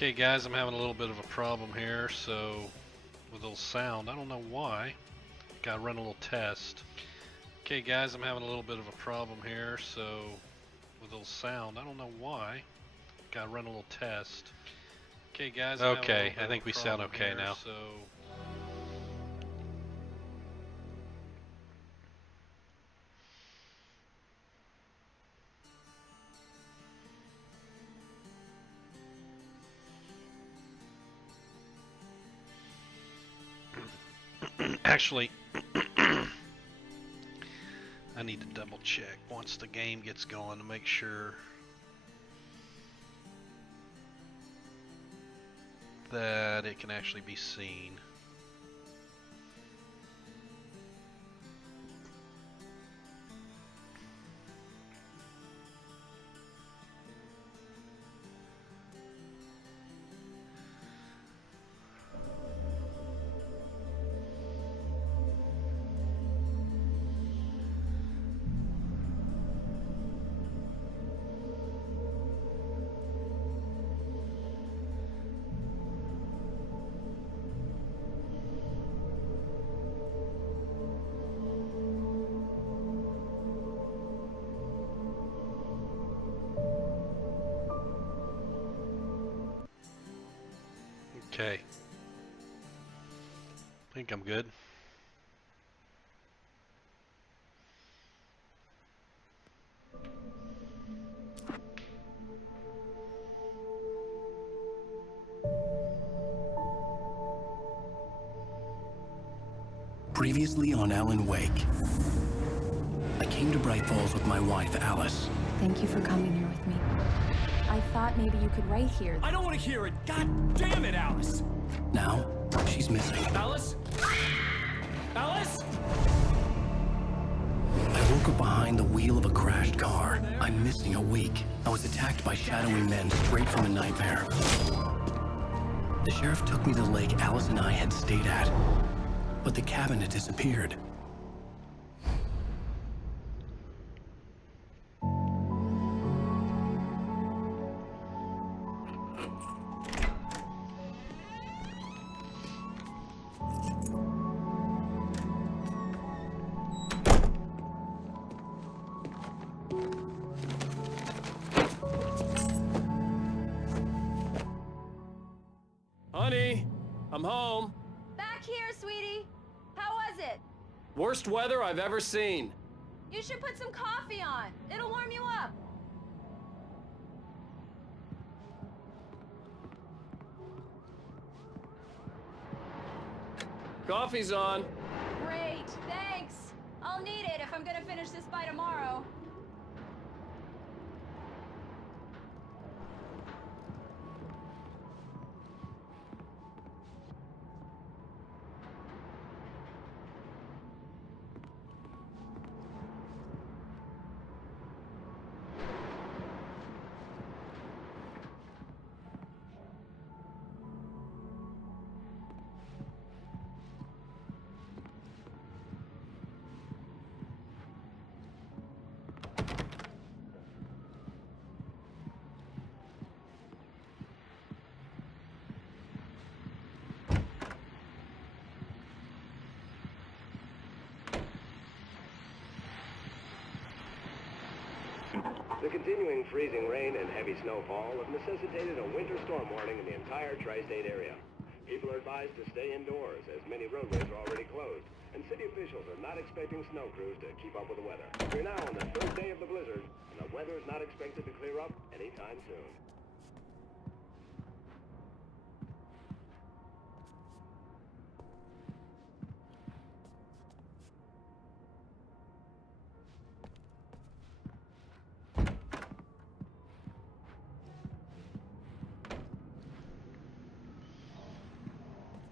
Okay guys, I'm having a little bit of a problem here, so with a little sound, I don't know why. Gotta run a little test. Okay guys, I'm having a little bit of a problem here, so with a little sound, I don't know why. Gotta run a little test. Okay guys, okay, I think we sound okay here, now. So actually, I need to double check once the game gets going to make sure that it can actually be seen. Okay. I think I'm good. Previously on Alan Wake. I came to Bright Falls with my wife, Alice. Thank you for coming here with me. I thought maybe you could write here. I don't want to hear it! God damn it, Alice! Now, she's missing. Alice? Alice? I woke up behind the wheel of a crashed car. I'm missing a week. I was attacked by shadowy men straight from a nightmare. The sheriff took me to the lake Alice and I had stayed at. But the cabin had disappeared. Honey, I'm home. Back here, sweetie. How was it? Worst weather I've ever seen. You should put some coffee on. It'll warm you up. Coffee's on. Great, thanks. I'll need it if I'm gonna finish this by tomorrow. The continuing freezing rain and heavy snowfall have necessitated a winter storm warning in the entire tri-state area. People are advised to stay indoors as many roadways are already closed, and city officials are not expecting snow crews to keep up with the weather. We're now on the third day of the blizzard, and the weather is not expected to clear up anytime soon.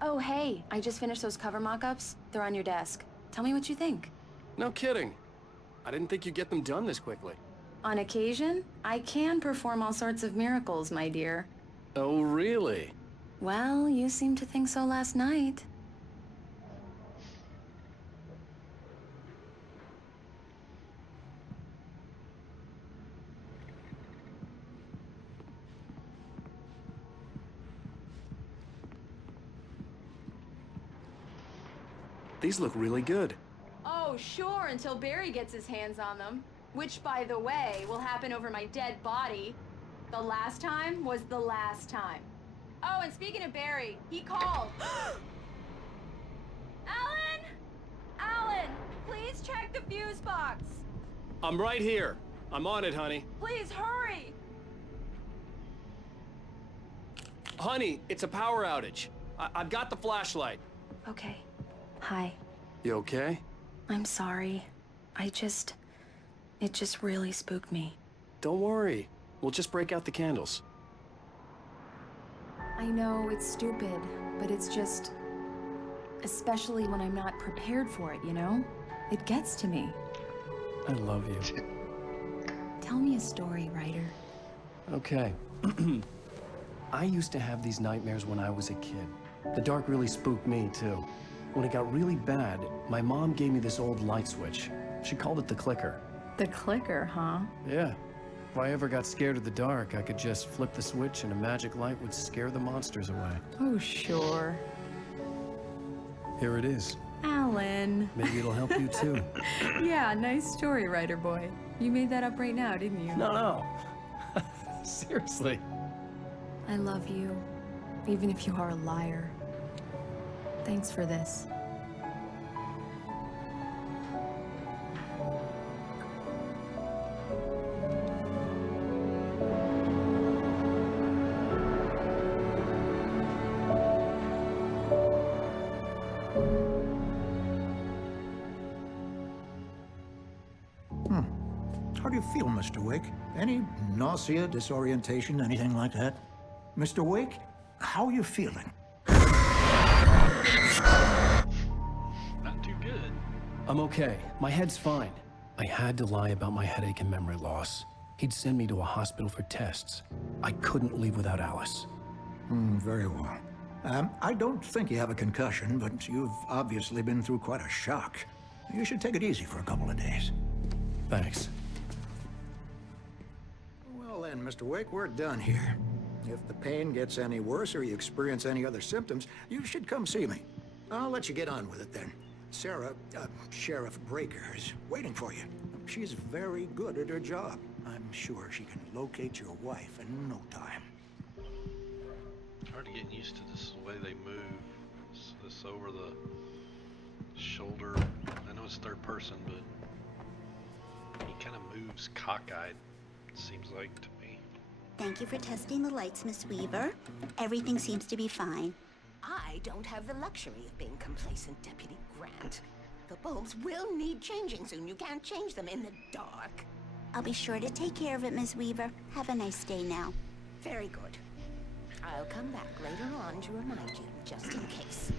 Oh, hey, I just finished those cover mock-ups. They're on your desk. Tell me what you think. No kidding. I didn't think you'd get them done this quickly. On occasion, I can perform all sorts of miracles, my dear. Oh, really? Well, you seemed to think so last night. These look really good. Oh, sure, until Barry gets his hands on them. Which, by the way, will happen over my dead body. The last time was the last time. Oh, and speaking of Barry, he called. Alan! Alan, please check the fuse box. I'm right here. I'm on it, honey. Please hurry! Honey, it's a power outage. I've got the flashlight. Okay. Hi. You okay? I'm sorry. It just really spooked me. Don't worry. We'll just break out the candles. I know it's stupid, but it's just... especially when I'm not prepared for it, you know? It gets to me. I love you. Tell me a story, writer. Okay. I used to have these nightmares when I was a kid. The dark really spooked me, too. When it got really bad, my mom gave me this old light switch. She called it the clicker. The clicker, huh? Yeah. If I ever got scared of the dark, I could just flip the switch and a magic light would scare the monsters away. Oh, sure. Here it is. Alan. Maybe it'll help you, too. Yeah, nice story, writer boy. You made that up right now, didn't you? No. Seriously. I love you, even if you are a liar. Thanks for this. How do you feel, Mr. Wake? Any nausea, disorientation, anything like that? Mr. Wake, how are you feeling? Not too good. I'm okay. My head's fine. I had to lie about my headache and memory loss. He'd send me to a hospital for tests. I couldn't leave without Alice. Very well. I don't think you have a concussion, but you've obviously been through quite a shock. You should take it easy for a couple of days. Thanks. Well then, Mr. Wake, we're done here. If the pain gets any worse or you experience any other symptoms, you should come see me. I'll let you get on with it then. Sarah, Sheriff Breaker, is waiting for you. She's very good at her job. I'm sure she can locate your wife in no time. It's hard to get used to this the way they move. This over the shoulder. I know it's third person, but he kind of moves cockeyed, it seems like to me. Thank you for testing the lights, Miss Weaver. Everything seems to be fine. I don't have the luxury of being complacent, Deputy Grant. The bulbs will need changing soon. You can't change them in the dark. I'll be sure to take care of it, Miss Weaver. Have a nice day now. Very good. I'll come back later on to remind you, just in case.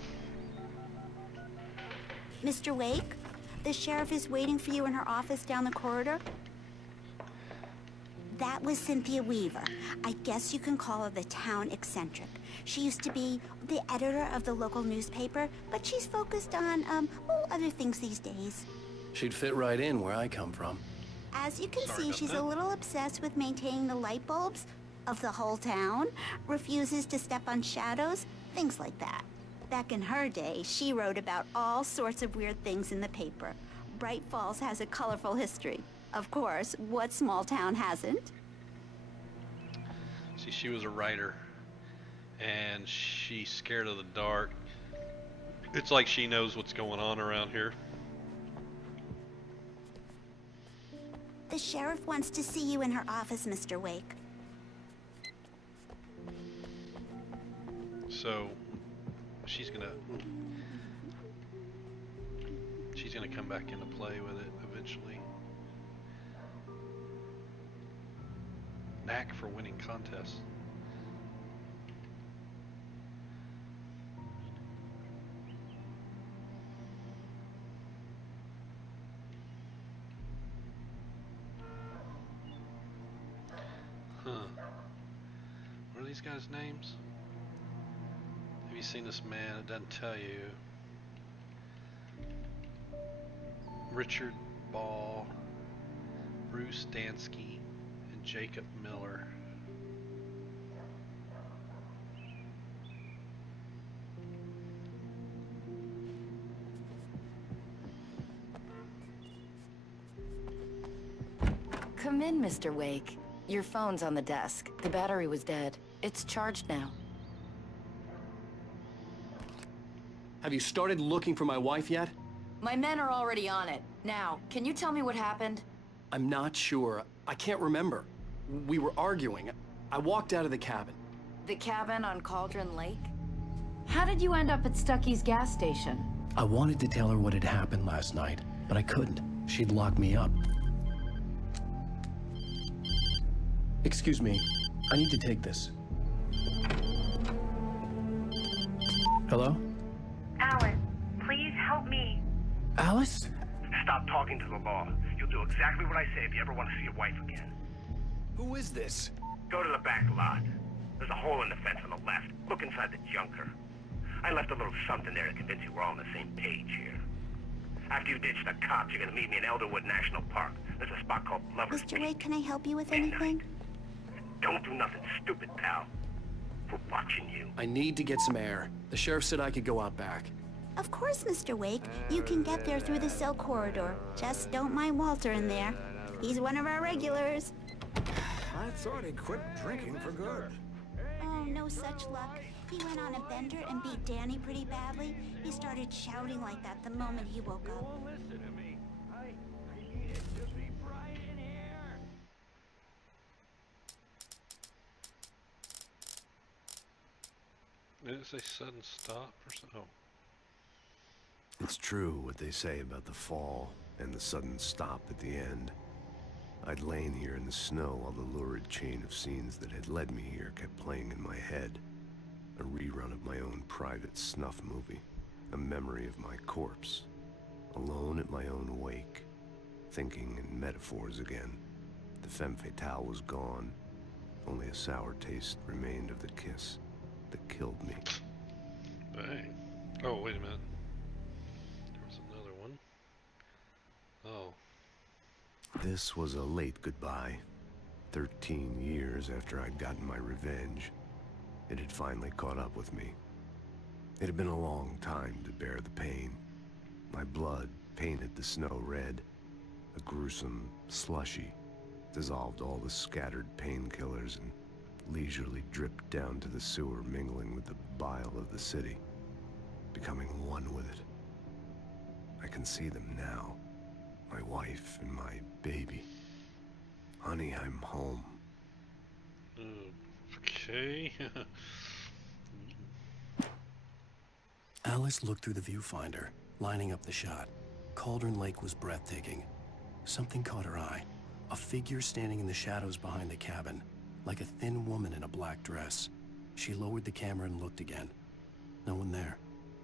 Mr. Wake, the sheriff is waiting for you in her office down the corridor. That was Cynthia Weaver. I guess you can call her the town eccentric. She used to be the editor of the local newspaper, but she's focused on, other things these days. She'd fit right in where I come from. As you can Sorry see, about she's that. a little obsessed with maintaining the light bulbs of the whole town, refuses to step on shadows, things like that. Back in her day, she wrote about all sorts of weird things in the paper. Bright Falls has a colorful history. Of course, what small town hasn't? See, she was a writer, and she's scared of the dark. It's like she knows what's going on around here. The sheriff wants to see you in her office, Mr. Wake. So she's gonna come back into play with it eventually. Knack for winning contests. Huh. What are these guys' names? Have you seen this man? It doesn't tell you. Richard Ball, Bruce Dansky, and Jacob Miller. Come in, Mr. Wake. Your phone's on the desk. The battery was dead. It's charged now. Have you started looking for my wife yet? My men are already on it. Now, can you tell me what happened? I'm not sure. I can't remember. We were arguing. I walked out of the cabin. The cabin on Cauldron Lake? How did you end up at Stucky's gas station? I wanted to tell her what had happened last night, but I couldn't. She'd lock me up. Excuse me. I need to take this. Hello? Alice, please help me. Alice? Stop talking to the law. You'll do exactly what I say if you ever want to see your wife again. Who is this? Go to the back lot. There's a hole in the fence on the left. Look inside the junker. I left a little something there to convince you we're all on the same page here. After you ditch the cops, you're gonna meet me in Elderwood National Park. There's a spot called Lover's Mr. Peak. Wake, can I help you with anything? Don't do nothing stupid, pal. We're watching you. I need to get some air. The sheriff said I could go out back. Of course, Mr. Wake. You can get there through the cell corridor. Just don't mind Walter in there. He's one of our regulars. I thought he quit drinking for good. Oh, no such luck. He went on a bender and beat Danny pretty badly. He started shouting like that the moment he woke up. Listen to me. I need it to be bright in here. Did it say sudden stop or something? Oh. It's true what they say about the fall and the sudden stop at the end. I'd lain here in the snow while the lurid chain of scenes that had led me here kept playing in my head. A rerun of my own private snuff movie. A memory of my corpse. Alone at my own wake. Thinking in metaphors again. The femme fatale was gone. Only a sour taste remained of the kiss that killed me. Bang. Oh, wait a minute. There was another one. Oh. This was a late goodbye. 13 years after I'd gotten my revenge. It had finally caught up with me. It had been a long time to bear the pain. My blood painted the snow red. A gruesome slushy dissolved all the scattered painkillers and leisurely dripped down to the sewer, mingling with the bile of the city, becoming one with it. I can see them now. My wife and my baby. Honey, I'm home. Okay. Alice looked through the viewfinder, lining up the shot. Cauldron Lake was breathtaking. Something caught her eye. A figure standing in the shadows behind the cabin, like a thin woman in a black dress. She lowered the camera and looked again. No one there.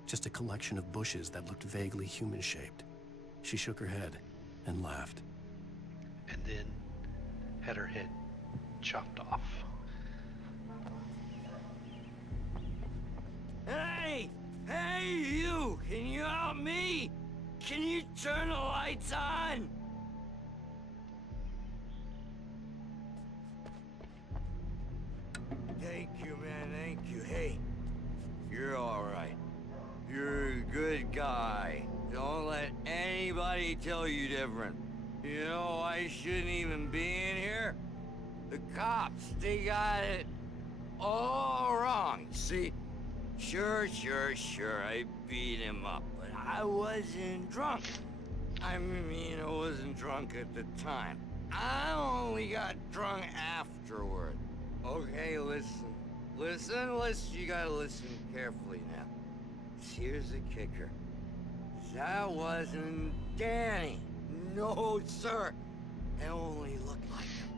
Just a collection of bushes that looked vaguely human-shaped. She shook her head and laughed. And then had her head chopped off. Hey! Hey, you! Can you help me? Can you turn the lights on? Thank you, man, thank you. Hey, you're alright. You're a good guy. Don't let anybody tell you different. You know, I shouldn't even be in here. The cops, they got it all wrong. See? Sure, I beat him up, but I wasn't drunk. I mean, I wasn't drunk at the time. I only got drunk afterward. Okay, listen, you gotta listen carefully now. Here's the kicker. That wasn't Danny. No, sir. It only looked like him.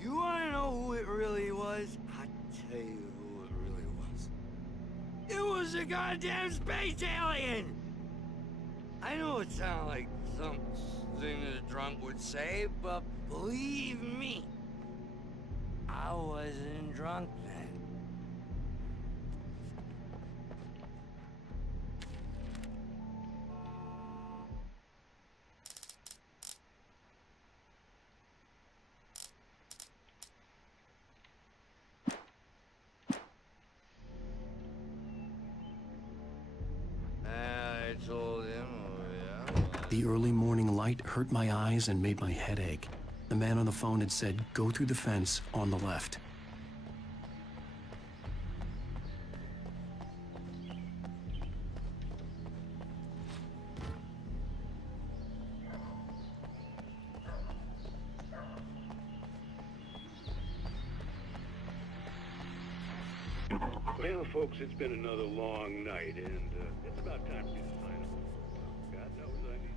You wanna know who it really was? I'll tell you who it really was. It was a goddamn space alien! I know it sounds like something that a drunk would say, but believe me, I wasn't drunk then. I told him, oh yeah. The early morning light hurt my eyes and made my head ache. The man on the phone had said, go through the fence on the left. Well, folks, it's been another long night, and it's about time for me to sign up. God knows I need...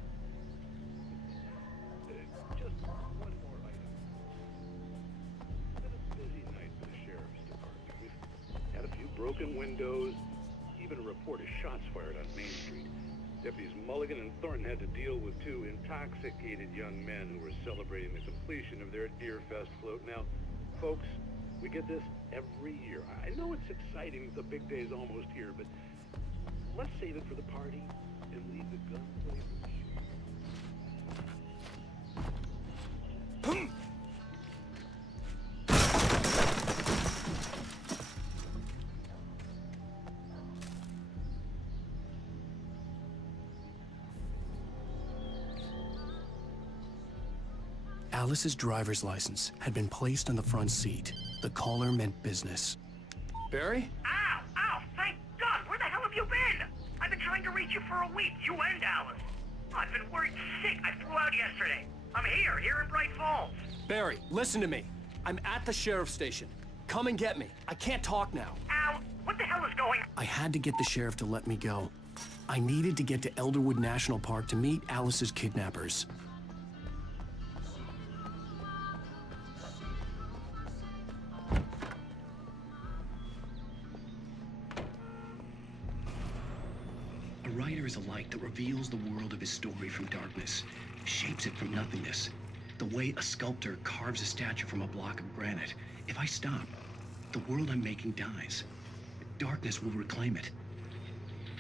just one more item. It's been a busy night for the Sheriff's Department. We've had a few broken windows, even a report of shots fired on Main Street. Deputies Mulligan and Thornton had to deal with two intoxicated young men who were celebrating the completion of their Deerfest float. Now, folks, we get this every year. I know it's exciting, the big day's almost here, but let's save it for the party and leave the gunplay for the shooting. Alice's driver's license had been placed on the front seat. The caller meant business. Barry? Ow! Ow! Thank God! Where the hell have you been? I've been trying to reach you for a week, you and Alice. I've been worried sick. I flew out yesterday. I'm here in Bright Falls. Barry, listen to me. I'm at the sheriff's station. Come and get me. I can't talk now. Al, what the hell is going on? I had to get the sheriff to let me go. I needed to get to Elderwood National Park to meet Alice's kidnappers. A writer is a light that reveals the world of his story from darkness, shapes it from nothingness. The way a sculptor carves a statue from a block of granite. If I stop, the world I'm making dies. Darkness will reclaim it.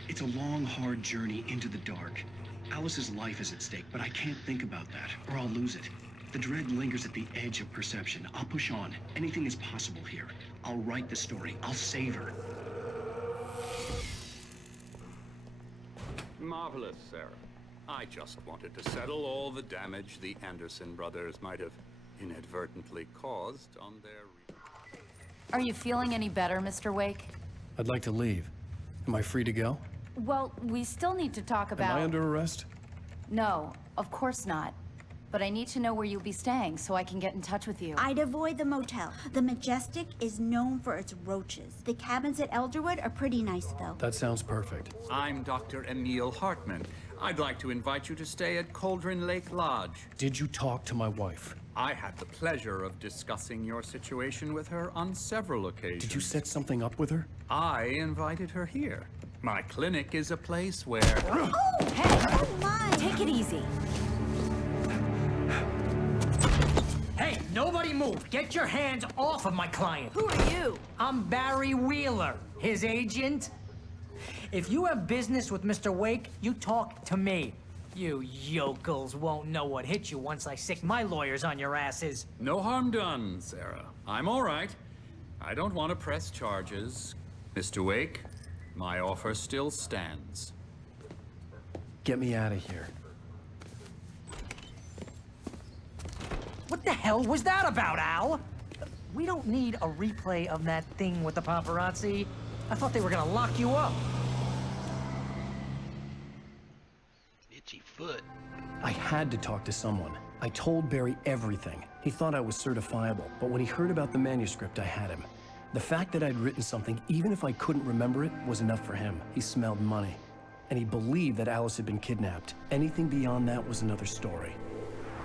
It's a long, hard journey into the dark. Alice's life is at stake, but I can't think about that, or I'll lose it. The dread lingers at the edge of perception. I'll push on. Anything is possible here. I'll write the story. I'll save her. Marvelous, Sarah. I just wanted to settle all the damage the Anderson brothers might have inadvertently caused on their... Are you feeling any better, Mr. Wake? I'd like to leave. Am I free to go? Well, we still need to talk about... Am I under arrest? No, of course not. But I need to know where you'll be staying so I can get in touch with you. I'd avoid the motel. The Majestic is known for its roaches. The cabins at Elderwood are pretty nice, though. That sounds perfect. I'm Dr. Emil Hartman. I'd like to invite you to stay at Cauldron Lake Lodge. Did you talk to my wife? I had the pleasure of discussing your situation with her on several occasions. Did you set something up with her? I invited her here. My clinic is a place where... Oh, hey! Oh, my! Take it easy. Hey, nobody move! Get your hands off of my client! Who are you? I'm Barry Wheeler, his agent. If you have business with Mr. Wake, you talk to me. You yokels won't know what hit you once I sick my lawyers on your asses. No harm done, Sarah. I'm all right. I don't want to press charges. Mr. Wake, my offer still stands. Get me out of here. What the hell was that about, Al? We don't need a replay of that thing with the paparazzi. I thought they were gonna lock you up. Itchy foot. I had to talk to someone. I told Barry everything. He thought I was certifiable, but when he heard about the manuscript, I had him. The fact that I'd written something, even if I couldn't remember it, was enough for him. He smelled money. And he believed that Alice had been kidnapped. Anything beyond that was another story.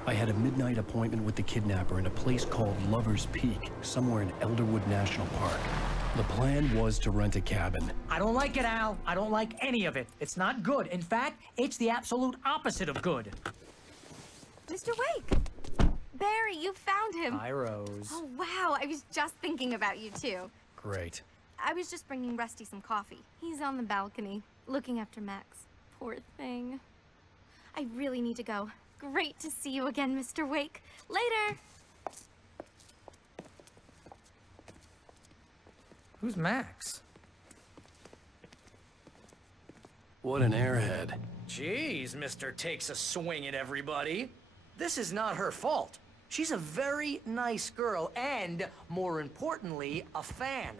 I had a midnight appointment with the kidnapper in a place called Lover's Peak, somewhere in Elderwood National Park. The plan was to rent a cabin. I don't like it, Al. I don't like any of it. It's not good. In fact, it's the absolute opposite of good. Mr. Wake! Barry, you found him. Hi, Rose. Oh, wow. I was just thinking about you, too. Great. I was just bringing Rusty some coffee. He's on the balcony, looking after Max. Poor thing. I really need to go. Great to see you again, Mr. Wake. Later! Who's Max? What an airhead. Jeez, Mr. Takes a swing at everybody. This is not her fault. She's a very nice girl and, more importantly, a fan.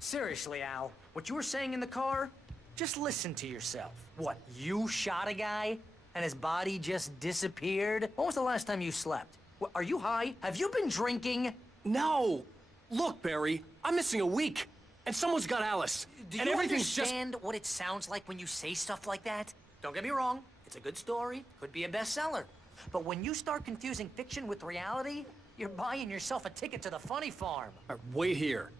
Seriously, Al, what you were saying in the car, just listen to yourself. What, you shot a guy and his body just disappeared? When was the last time you slept? What, are you high? Have you been drinking? No! Look, Barry, I'm missing a week, and someone's got Alice. Do and you everything's understand what it sounds like when you say stuff like that? Don't get me wrong, it's a good story, could be a bestseller. But when you start confusing fiction with reality, you're buying yourself a ticket to the funny farm. Wait here.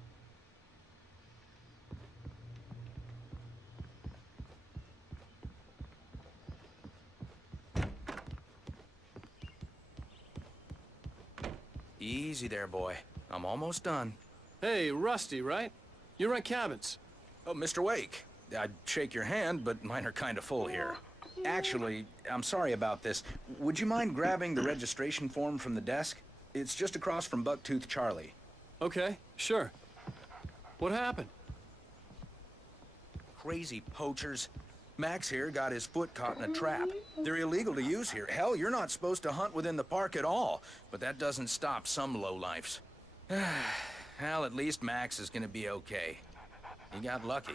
Easy there, boy. I'm almost done. Hey, Rusty, right? You rent cabins. Oh, Mr. Wake. I'd shake your hand, but mine are kind of full here. Actually, I'm sorry about this. Would you mind grabbing the registration form from the desk? It's just across from Bucktooth Charlie. Okay, sure. What happened? Crazy poachers. Max here got his foot caught in a trap. They're illegal to use here. Hell, you're not supposed to hunt within the park at all. But that doesn't stop some lowlifes. Well, at least Max is gonna be okay. He got lucky.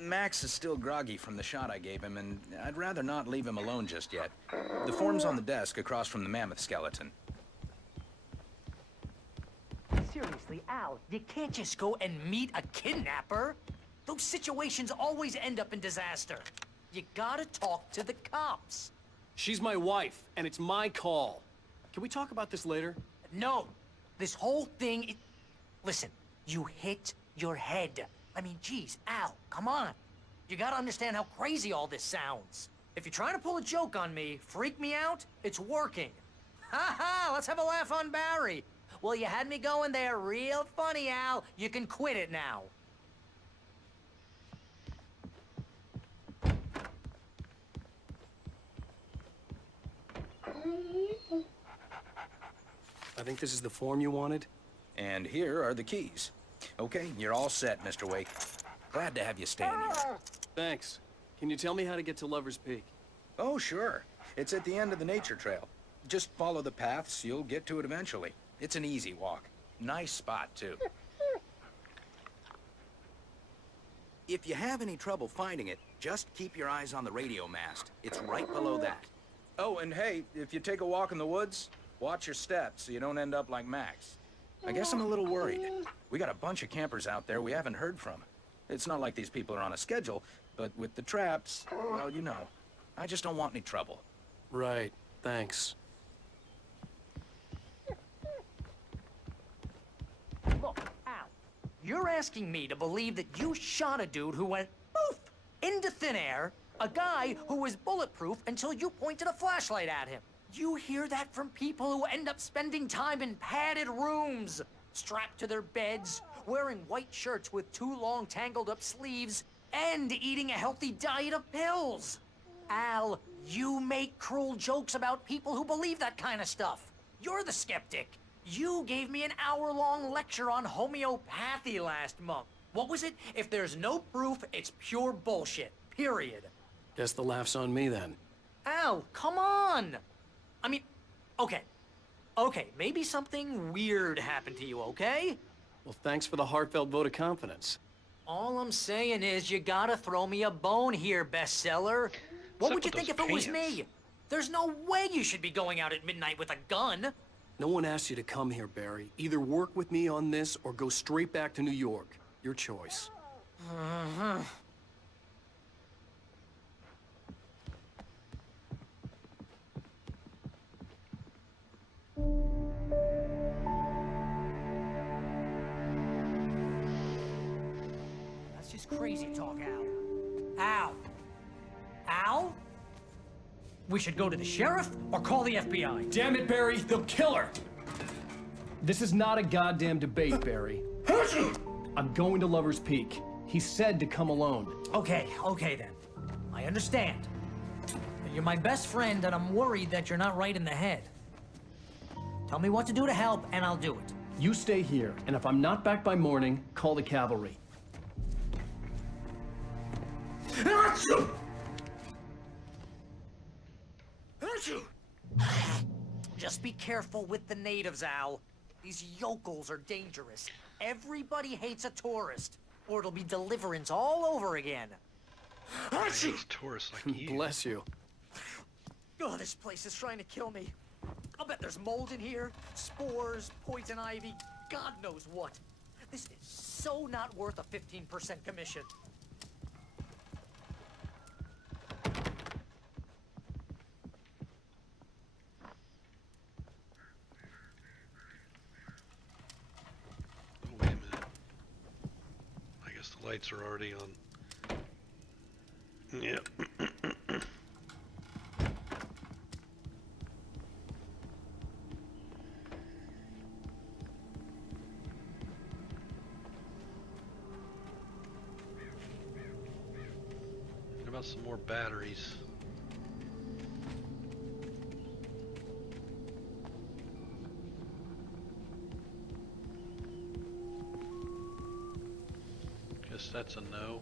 Max is still groggy from the shot I gave him, and I'd rather not leave him alone just yet. The form's on the desk across from the mammoth skeleton. Seriously, Al, you can't just go and meet a kidnapper. Those situations always end up in disaster. You gotta talk to the cops. She's my wife, and it's my call. Can we talk about this later? No. This whole thing, listen, you hit your head. I mean, geez, Al, come on. You gotta understand how crazy all this sounds. If you're trying to pull a joke on me, freak me out, it's working. Ha ha, let's have a laugh on Barry. Well, you had me going there real funny, Al. You can quit it now. I think this is the form you wanted. And here are the keys. Okay, you're all set, Mr. Wake. Glad to have you staying here. Thanks. Can you tell me how to get to Lover's Peak? Oh, sure. It's at the end of the nature trail. Just follow the paths, you'll get to it eventually. It's an easy walk. Nice spot, too. If you have any trouble finding it, just keep your eyes on the radio mast. It's right below that. Oh, and hey, if you take a walk in the woods, watch your steps so you don't end up like Max. I guess I'm a little worried. We got a bunch of campers out there we haven't heard from. It's not like these people are on a schedule, but with the traps, well, you know. I just don't want any trouble. Right. Thanks. Look, Al, you're asking me to believe that you shot a dude who went poof into thin air, a guy who was bulletproof until you pointed a flashlight at him. You hear that from people who end up spending time in padded rooms, strapped to their beds, wearing white shirts with too long tangled up sleeves, and eating a healthy diet of pills. Al, you make cruel jokes about people who believe that kind of stuff. You're the skeptic. You gave me an hour-long lecture on homeopathy last month. What was it? If there's no proof, it's pure bullshit. Period. Guess the laugh's on me then. Al, come on! I mean, okay. Okay, maybe something weird happened to you, okay? Well, thanks for the heartfelt vote of confidence. All I'm saying is you gotta throw me a bone here, bestseller. What would you think if it was me? There's no way you should be going out at midnight with a gun. No one asked you to come here, Barry. Either work with me on this or go straight back to New York. Your choice. That's just crazy talk, Al. Al? Al? We should go to the sheriff or call the FBI. Damn it, Barry, they'll kill her! This is not a goddamn debate, Barry. I'm going to Lover's Peak. He said to come alone. Okay, okay then. I understand. You're my best friend, and I'm worried that you're not right in the head. Tell me what to do to help, and I'll do it. You stay here, and if I'm not back by morning, call the cavalry. Achoo! Achoo! Just be careful with the natives, Al. These yokels are dangerous. Everybody hates a tourist, or it'll be Deliverance all over again. These tourists like you. Bless you. Oh, this place is trying to kill me. I'll bet there's mold in here, spores, poison ivy, God knows what. This is so not worth a 15% commission. Oh, wait a minute. I guess the lights are already on. Yep. What about some more batteries? Guess that's a no.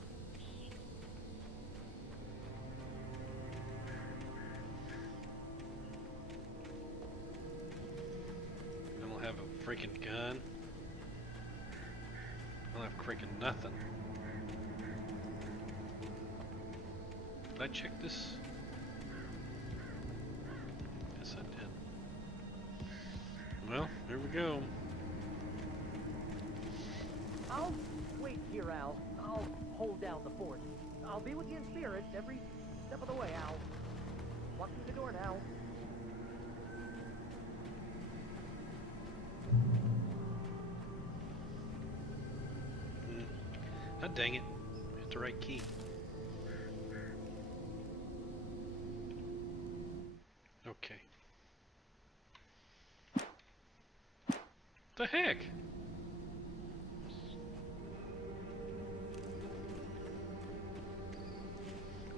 I don't have a freaking gun. I don't have freaking nothing. Did I check this? Yes, I did. Well, here we go. I'll wait here, Al. I'll hold down the fort. I'll be with you in spirit every step of the way, Al. Walk through the door now. Ah, dang it. Hit the right key. Okay. The heck?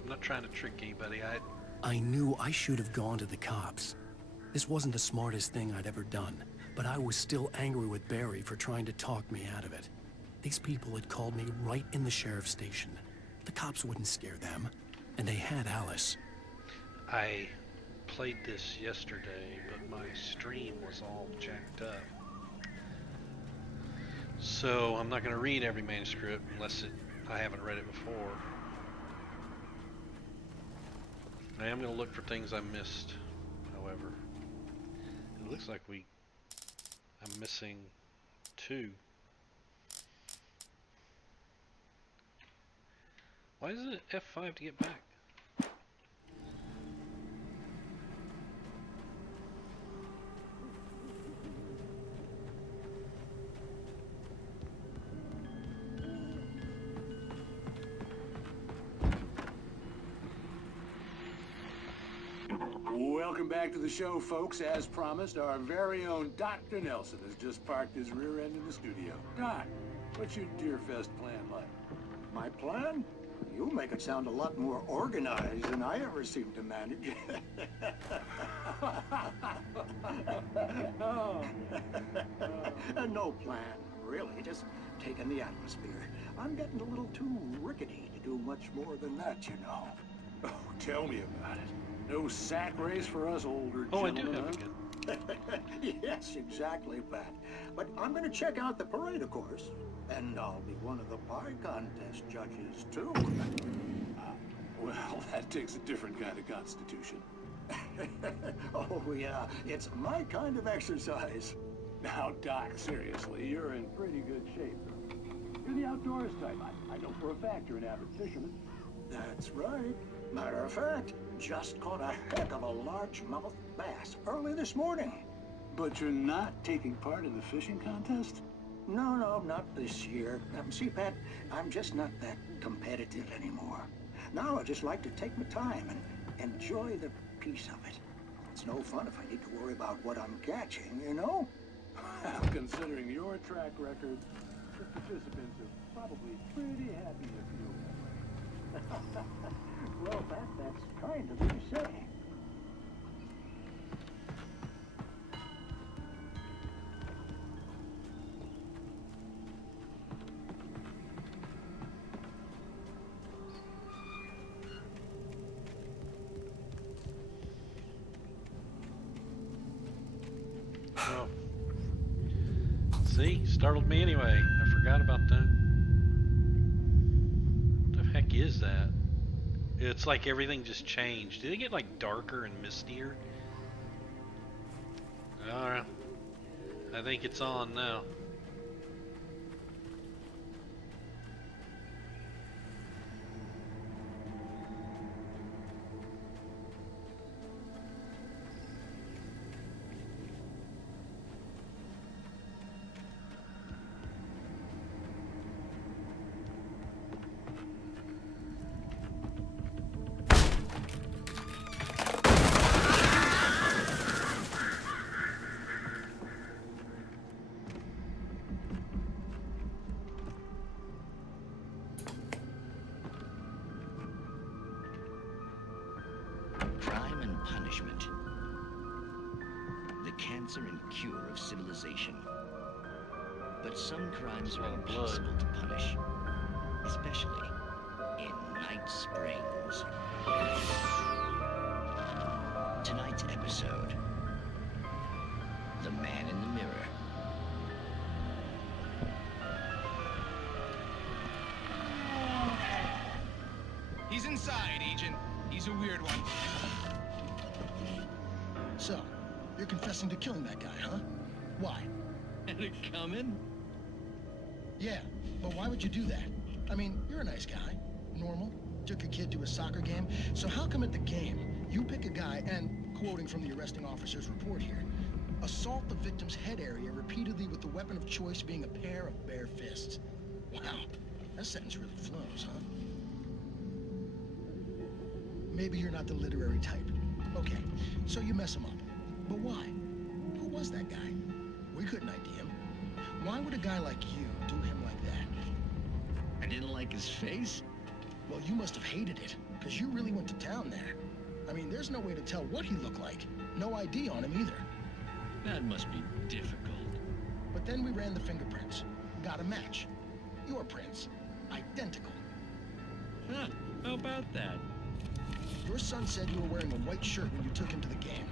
I'm not trying to trick anybody. I knew I should have gone to the cops. This wasn't the smartest thing I'd ever done, but I was still angry with Barry for trying to talk me out of it. These people had called me right in the sheriff's station. The cops wouldn't scare them, and they had Alice. I played this yesterday, but my stream was all jacked up. So I'm not going to read every manuscript unless I haven't read it before. I am going to look for things I missed, however. It looks like I'm missing 2. Why is it F5 to get back? Welcome back to the show, folks. As promised, our very own Dr. Nelson has just parked his rear end in the studio. Doc, what's your Deerfest plan like? My plan? You make it sound a lot more organized than I ever seem to manage. No plan, really. Just taking the atmosphere. I'm getting a little too rickety to do much more than that, you know. Oh, tell me about it. No sack race for us older Oh, I do gentlemen, have huh? a gun. Yes, exactly, Pat. But I'm going to check out the parade, of course. And I'll be one of the pie contest judges, too. Well, that takes a different kind of constitution. Oh, yeah. It's my kind of exercise. Now, Doc, seriously, you're in pretty good shape. You're the outdoors type. I know for a fact you're an avid fisherman. That's right. Matter of fact, just caught a heck of a largemouth bass early this morning. But you're not taking part in the fishing contest? No, not this year. See, Pat, I'm just not that competitive anymore. Now I just like to take my time and enjoy the peace of it. It's no fun if I need to worry about what I'm catching, you know? Considering your track record, Participants are probably pretty happy to feel that way. Well, that's kind of you to say. Oh. See? Startled me anyway. I forgot about that. What the heck is that? It's like everything just changed. Did it get like darker and mistier? Alright. I think it's on now. Crime and punishment. The cancer and cure of civilization. But some crimes are impossible to punish, especially in Night Springs. Tonight's episode, The Man in the Mirror. He's inside, Agent. He's a weird one. So, you're confessing to killing that guy, huh? Why? Had it coming? Yeah, but why would you do that? I mean, you're a nice guy. Normal. Took a kid to a soccer game. So how come at the game, you pick a guy and, quoting from the arresting officer's report here, assault the victim's head area repeatedly with the weapon of choice being a pair of bare fists? Wow, that sentence really flows, huh? Maybe you're not the literary type. Okay, so you mess him up. But why? Who was that guy? We couldn't ID him. Why would a guy like you do him like that? I didn't like his face? Well, you must have hated it, because you really went to town there. I mean, there's no way to tell what he looked like. No ID on him either. That must be difficult. But then we ran the fingerprints. Got a match. Your prints. Identical. Huh, how about that? Your son said you were wearing a white shirt when you took him to the game.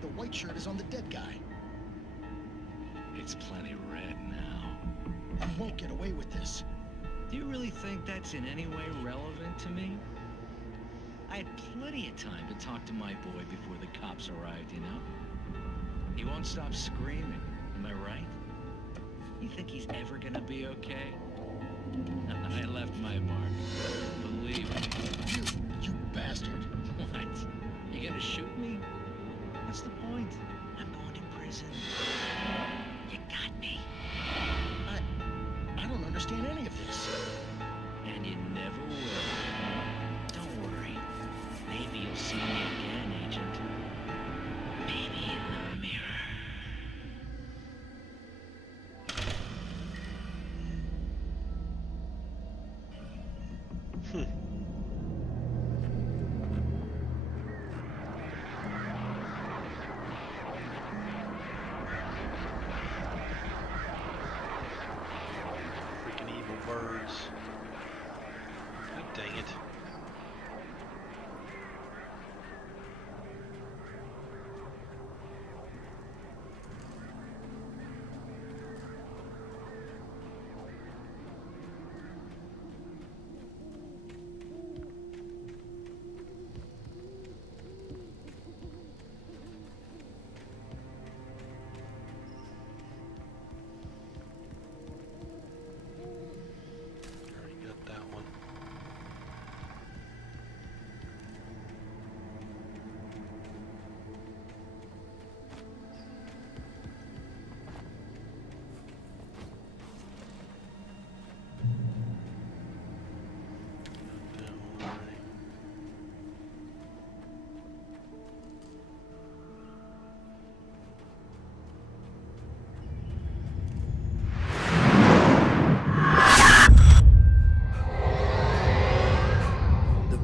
The white shirt is on the dead guy. It's plenty red now. You won't get away with this. Do you really think that's in any way relevant to me? I had plenty of time to talk to my boy before the cops arrived, you know? He won't stop screaming, am I right? You think he's ever gonna be okay? I left my mark. Believe me. You bastard. What? You gonna shoot me? What's the point? I'm going to prison. You got me. I don't understand any of this. And you never will. Don't worry. Maybe you'll see me again, Agent. Maybe in the mirror.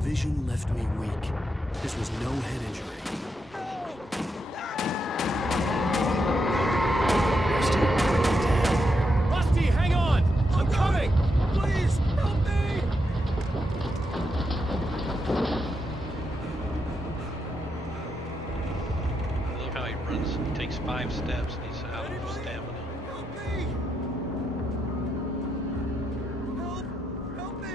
vision left me weak. This was no head injury. Rusty, hang on! I'm coming! Please, help me! I love how he runs, takes 5 steps, and he's out of stamina. Help me! Help me!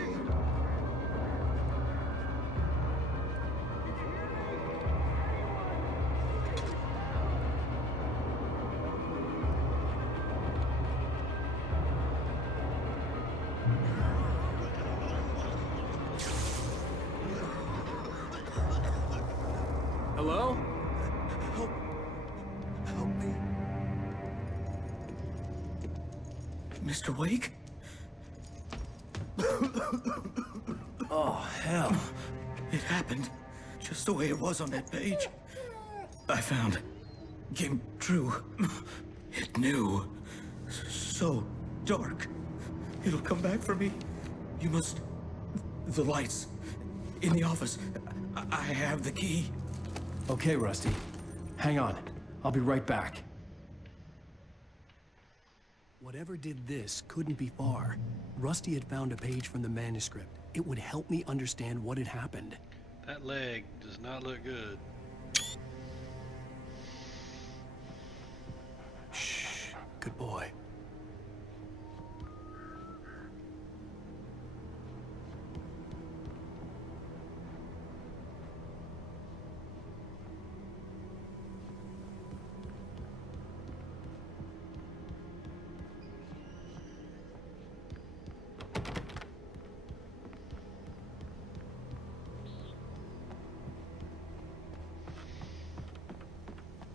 Hello? Help me. Mr. Wake? Oh, hell. It happened just the way it was on that page. I found. Came true. It knew. So dark. It'll come back for me. You must... The lights. In the office. I have the key. Okay, Rusty. Hang on. I'll be right back. Whatever did this couldn't be far. Rusty had found a page from the manuscript. It would help me understand what had happened. That leg does not look good. Shh. Good boy.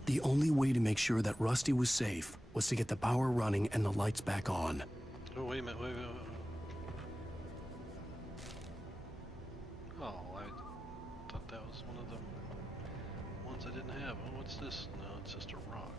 The only way to make sure that Rusty was safe was to get the power running and the lights back on. Oh, wait a minute, wait. Oh, I thought that was one of the ones I didn't have. Oh, what's this? No, it's just a rock.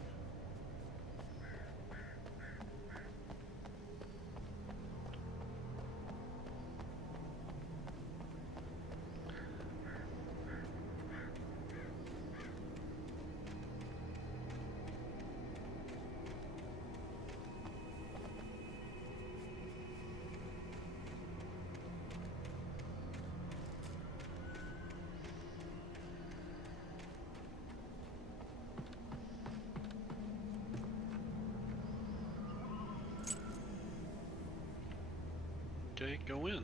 Okay, go in.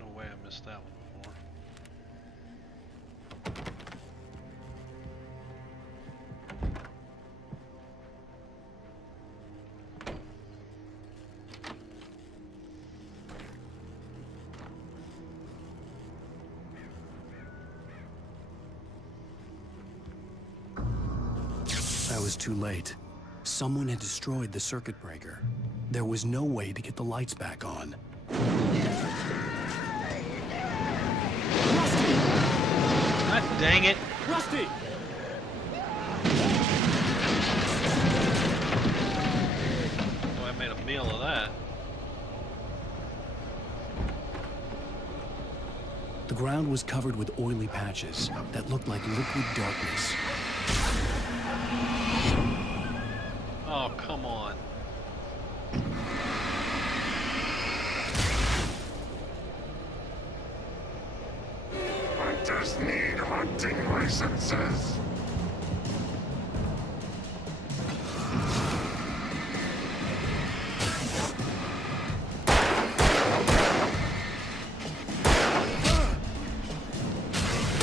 No way I missed that one before. I was too late. Someone had destroyed the circuit breaker. There was no way to get the lights back on. God dang it! Rusty! Oh, I made a meal of that. The ground was covered with oily patches that looked like liquid darkness. Oh, come on. Hunters need hunting licenses.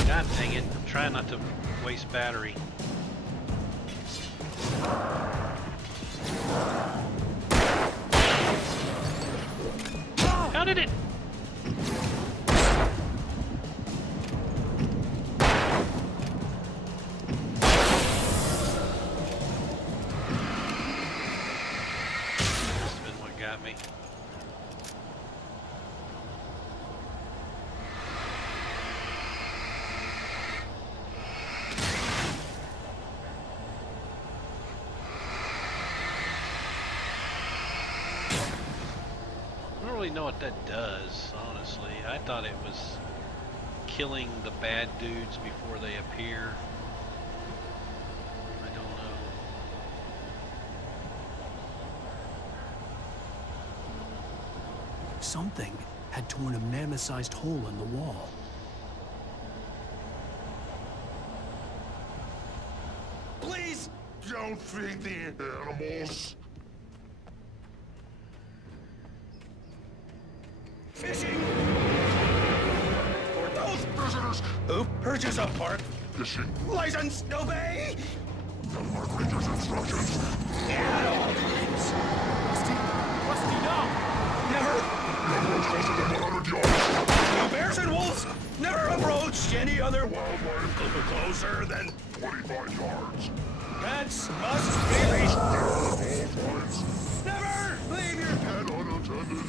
God dang it. I'm trying not to waste battery. How did it? Must have been what got me. know what that does, honestly. I thought it was killing the bad dudes before they appear. I don't know. Something had torn a mammoth-sized hole in the wall. Please don't feed the animals. Fishing! For those visitors who purchase a park fishing license, obey the park ranger's instructions. at all times. Rusty, no! Never! Never closer than 100 yards. No bears and wolves! Never approach any other wildlife closer than 25 yards. pets must be leashed. At all times. Never leave your And unattended.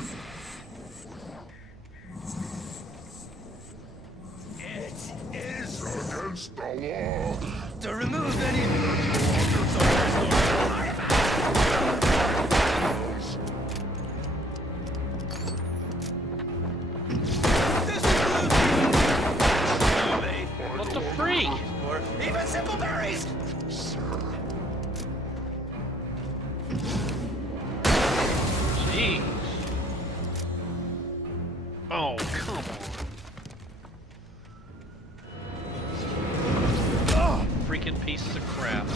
It is Against the law. to remove any What the freak? or even simple berries. Jeez. Oh, come on. Oh, freaking pieces of crap.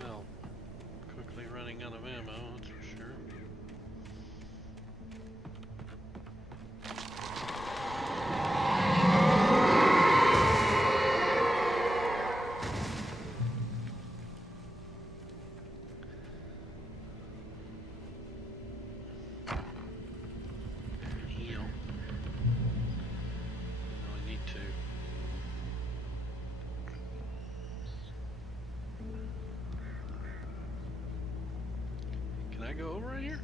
Well, quickly running out of ammo, that's for sure. Heal. Really need to. Can I go over right here?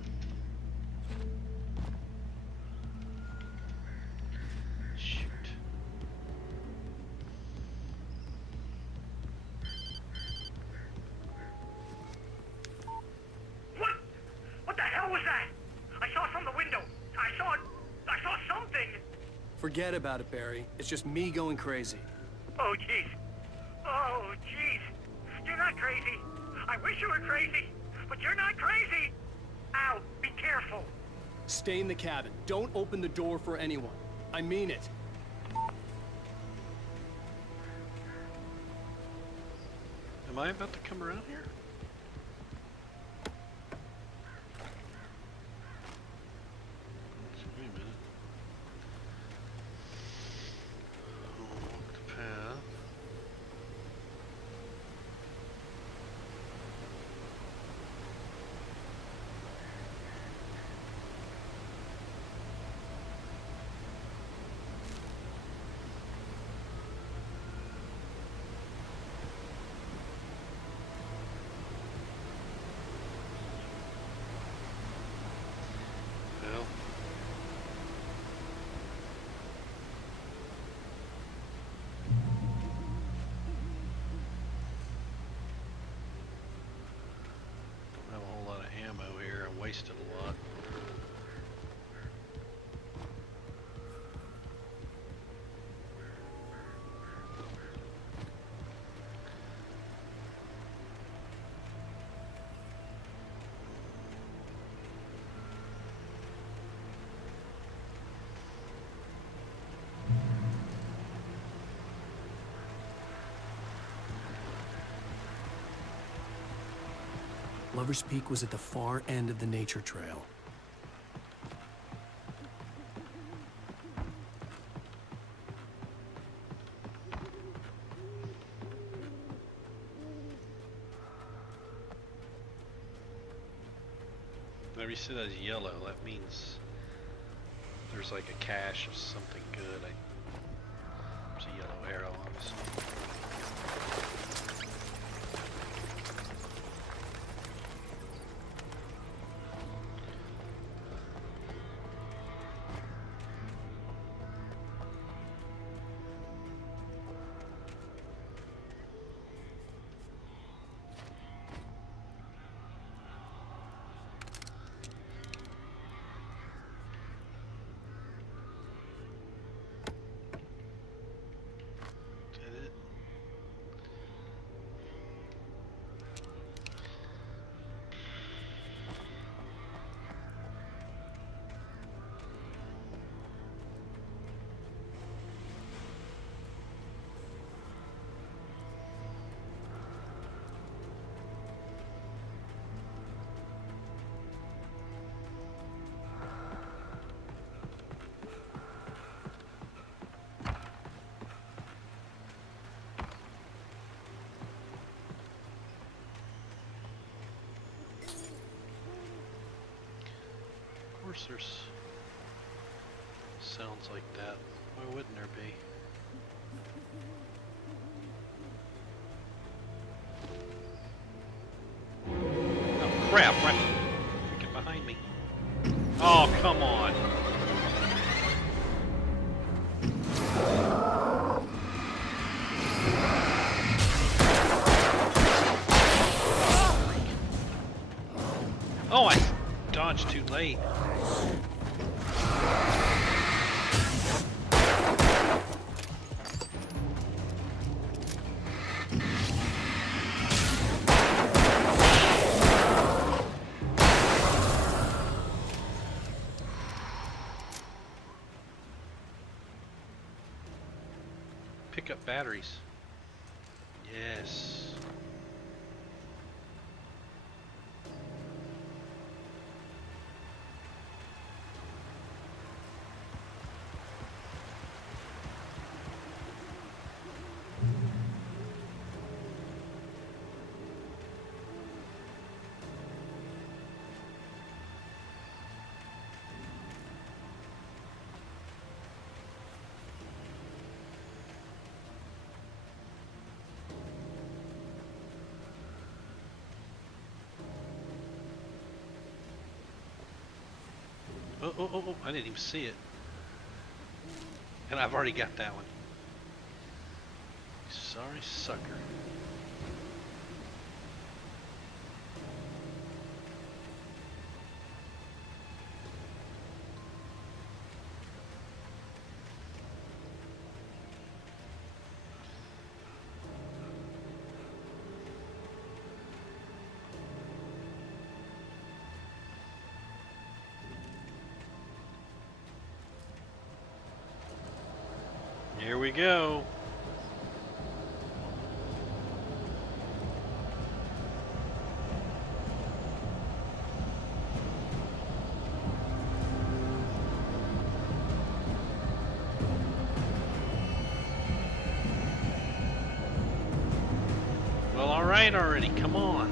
Shoot. What? What the hell was that? I saw from the window. I saw something. Forget about it, Barry. It's just me going crazy. Oh, jeez. Oh, jeez. You're not crazy. I wish you were crazy, but you're not crazy. Ow, be careful. Stay in the cabin. Don't open the door for anyone. I mean it. Am I about to come around here? Wait a minute. Walk the path. Well. Don't have a whole lot of ammo here. I wasted a lot. Lover's Peak was at the far end of the nature trail. Whenever you see that as yellow, that means there's like a cache of something good. There's a yellow arrow, obviously. Of course there's sounds like that. Why wouldn't there be? Oh crap, right freaking behind me. Oh, come on. Oh, I dodged too late. Pick up batteries. Yes. Oh, I didn't even see it. And I've already got that one. Sorry, sucker. Here we go. Well, all right already. Come on.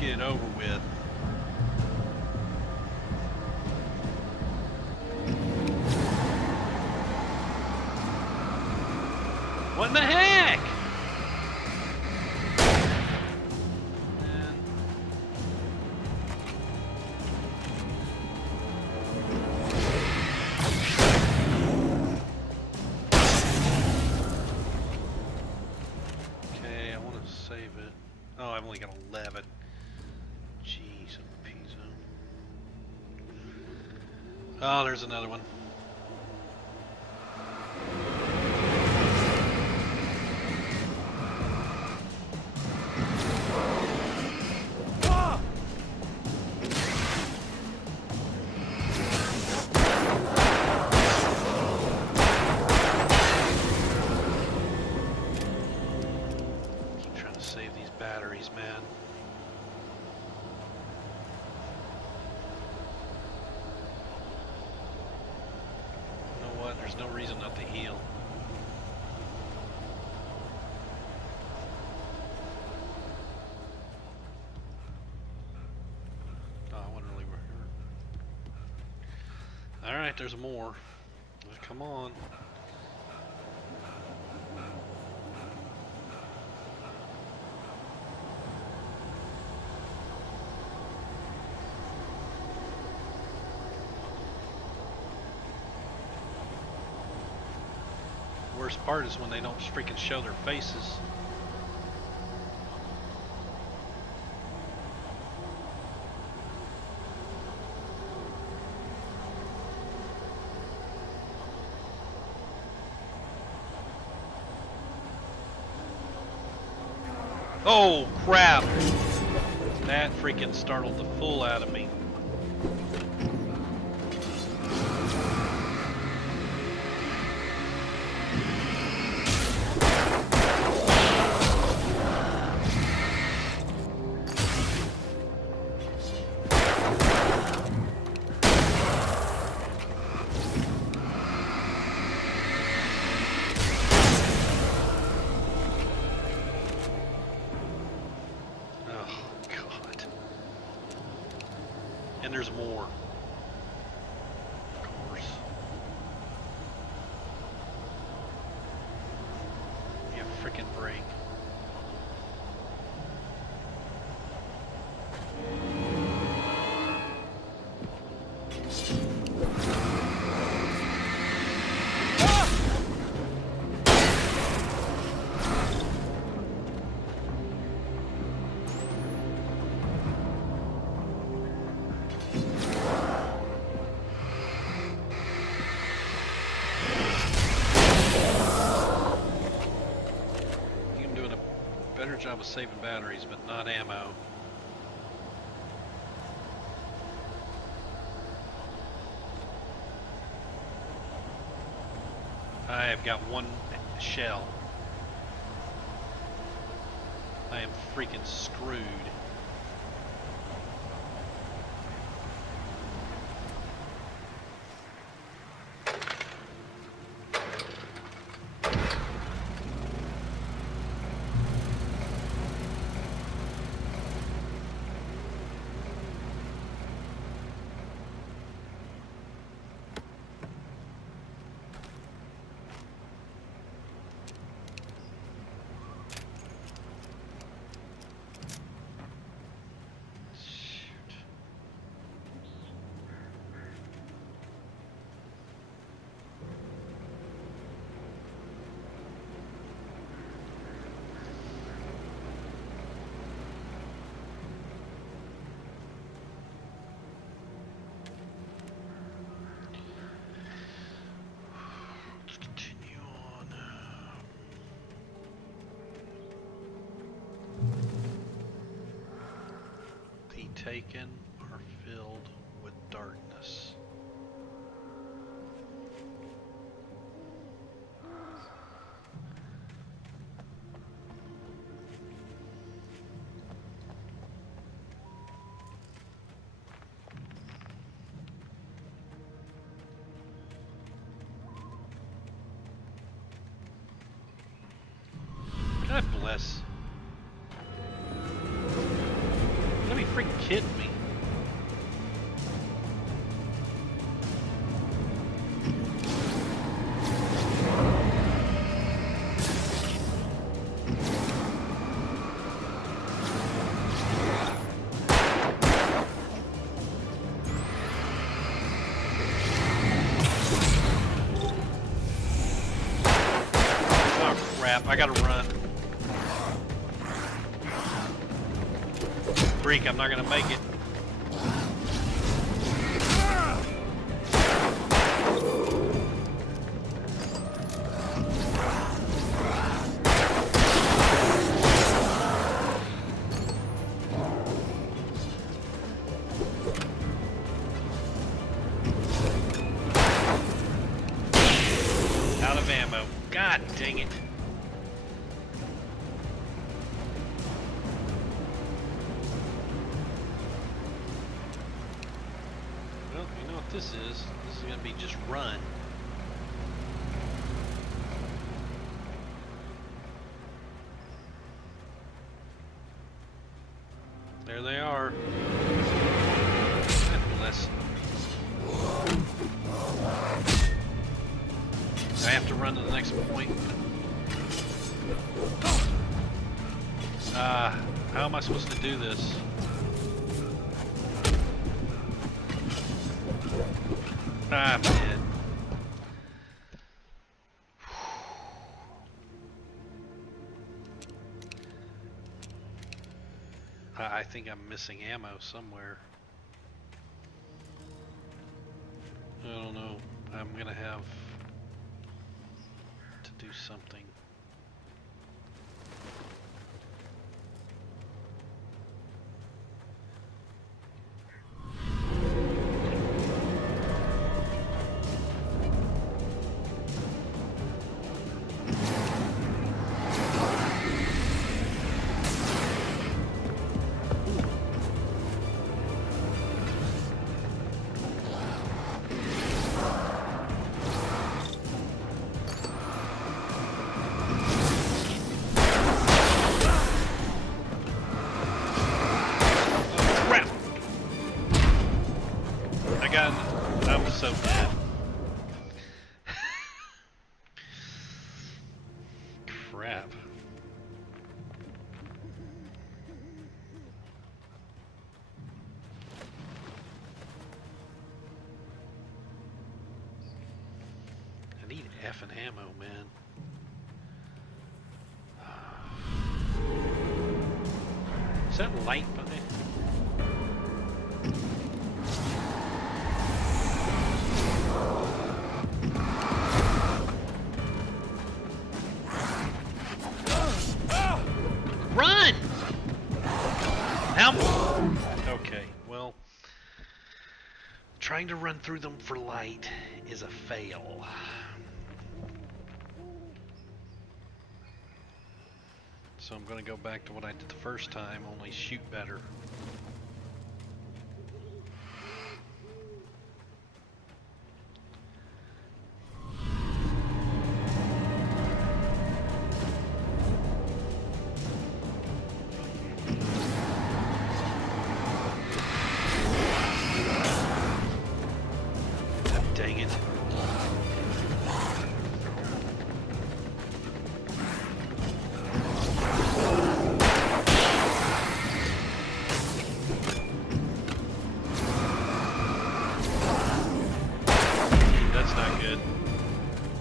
Get it over with. What in the heck? Man. Okay, I want to save it. Oh, I've only got 11. Jeez, a pizza. Oh, there's another one. batteries, man. You know what? There's no reason not to heal. Oh, I wasn't really hurt. Alright, there's more. Come on. Worst part is when they don't freaking show their faces. Oh crap! That freaking startled the fool out of me. And there's more. Of course. You freaking break. Better job of saving batteries, but not ammo. I have got one shell. I am freaking screwed. Taken are filled with darkness. God bless. Freaking kidding me. Oh crap, I gotta run. Freak, I'm not gonna make it. Out of ammo. God dang it. this is. This is gonna be just run. There they are. Bless. I have to run to the next point. How am I supposed to do this? I'm dead. I think I'm missing ammo somewhere. I don't know. I'm gonna have to do something. I'm so dead. Crap. I need effing ammo, man. Is that light behind? Run! Help! Okay, well, trying to run through them for light is a fail. So I'm going to go back to what I did the first time, only shoot better. Dang it. That's not good.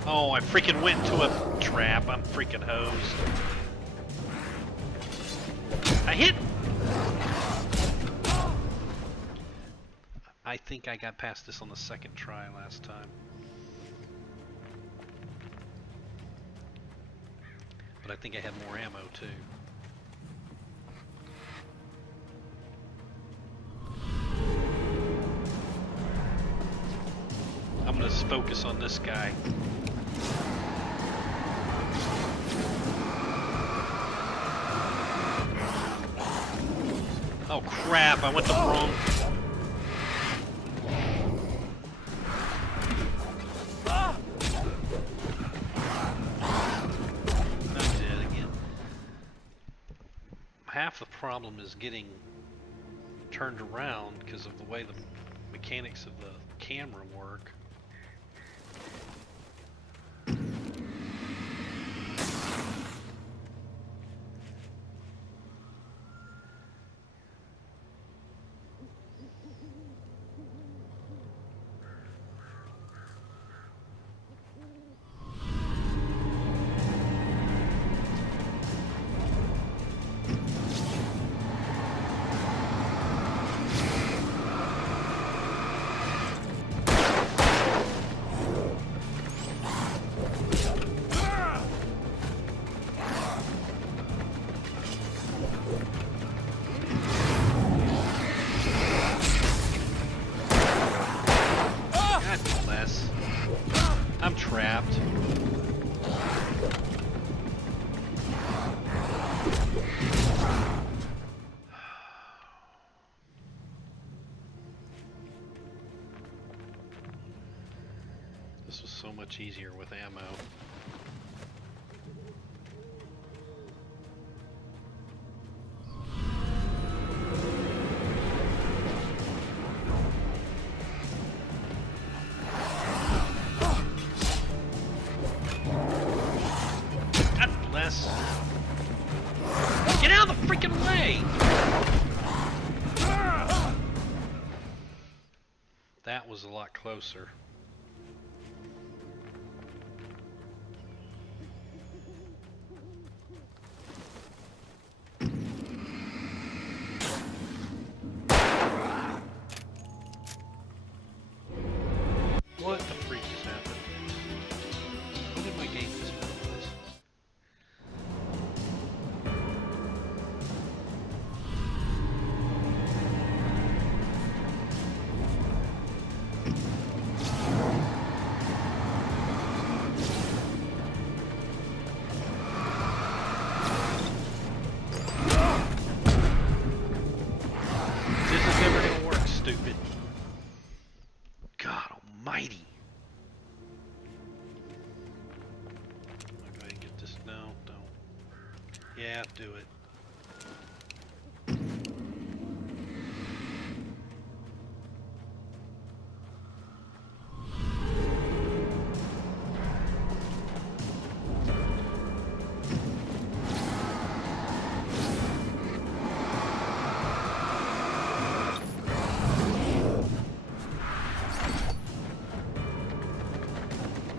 Oh, I freaking went into a trap. I'm freaking hosed. I hit! I think I got past this on the second try last time. But I think I had more ammo too. I'm gonna focus on this guy. Oh crap, I went the wrong... Half the problem is getting turned around because of the way the mechanics of the camera work. so much easier with ammo. God bless. Get out of the freaking way! That was a lot closer. What the freak just happened? When did my game just minimize? This is never gonna work, stupid. God almighty. I'm going to get this now. Don't. Yeah, do it.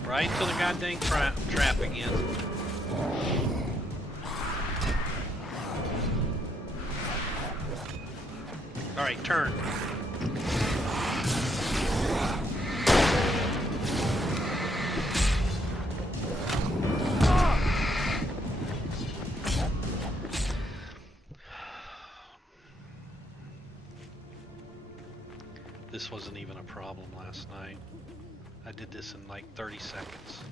Right to the goddamn trap again. Alright, turn. This wasn't even a problem last night. I did this in like 30 seconds.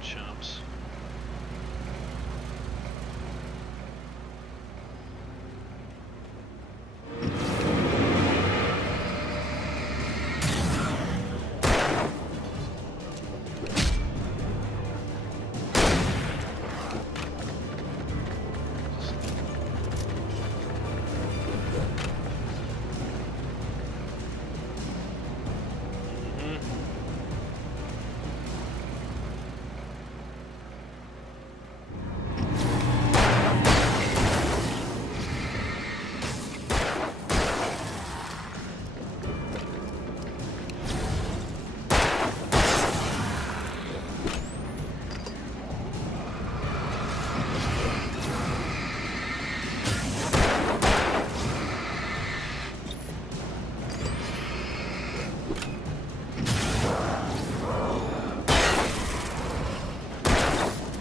Chumps.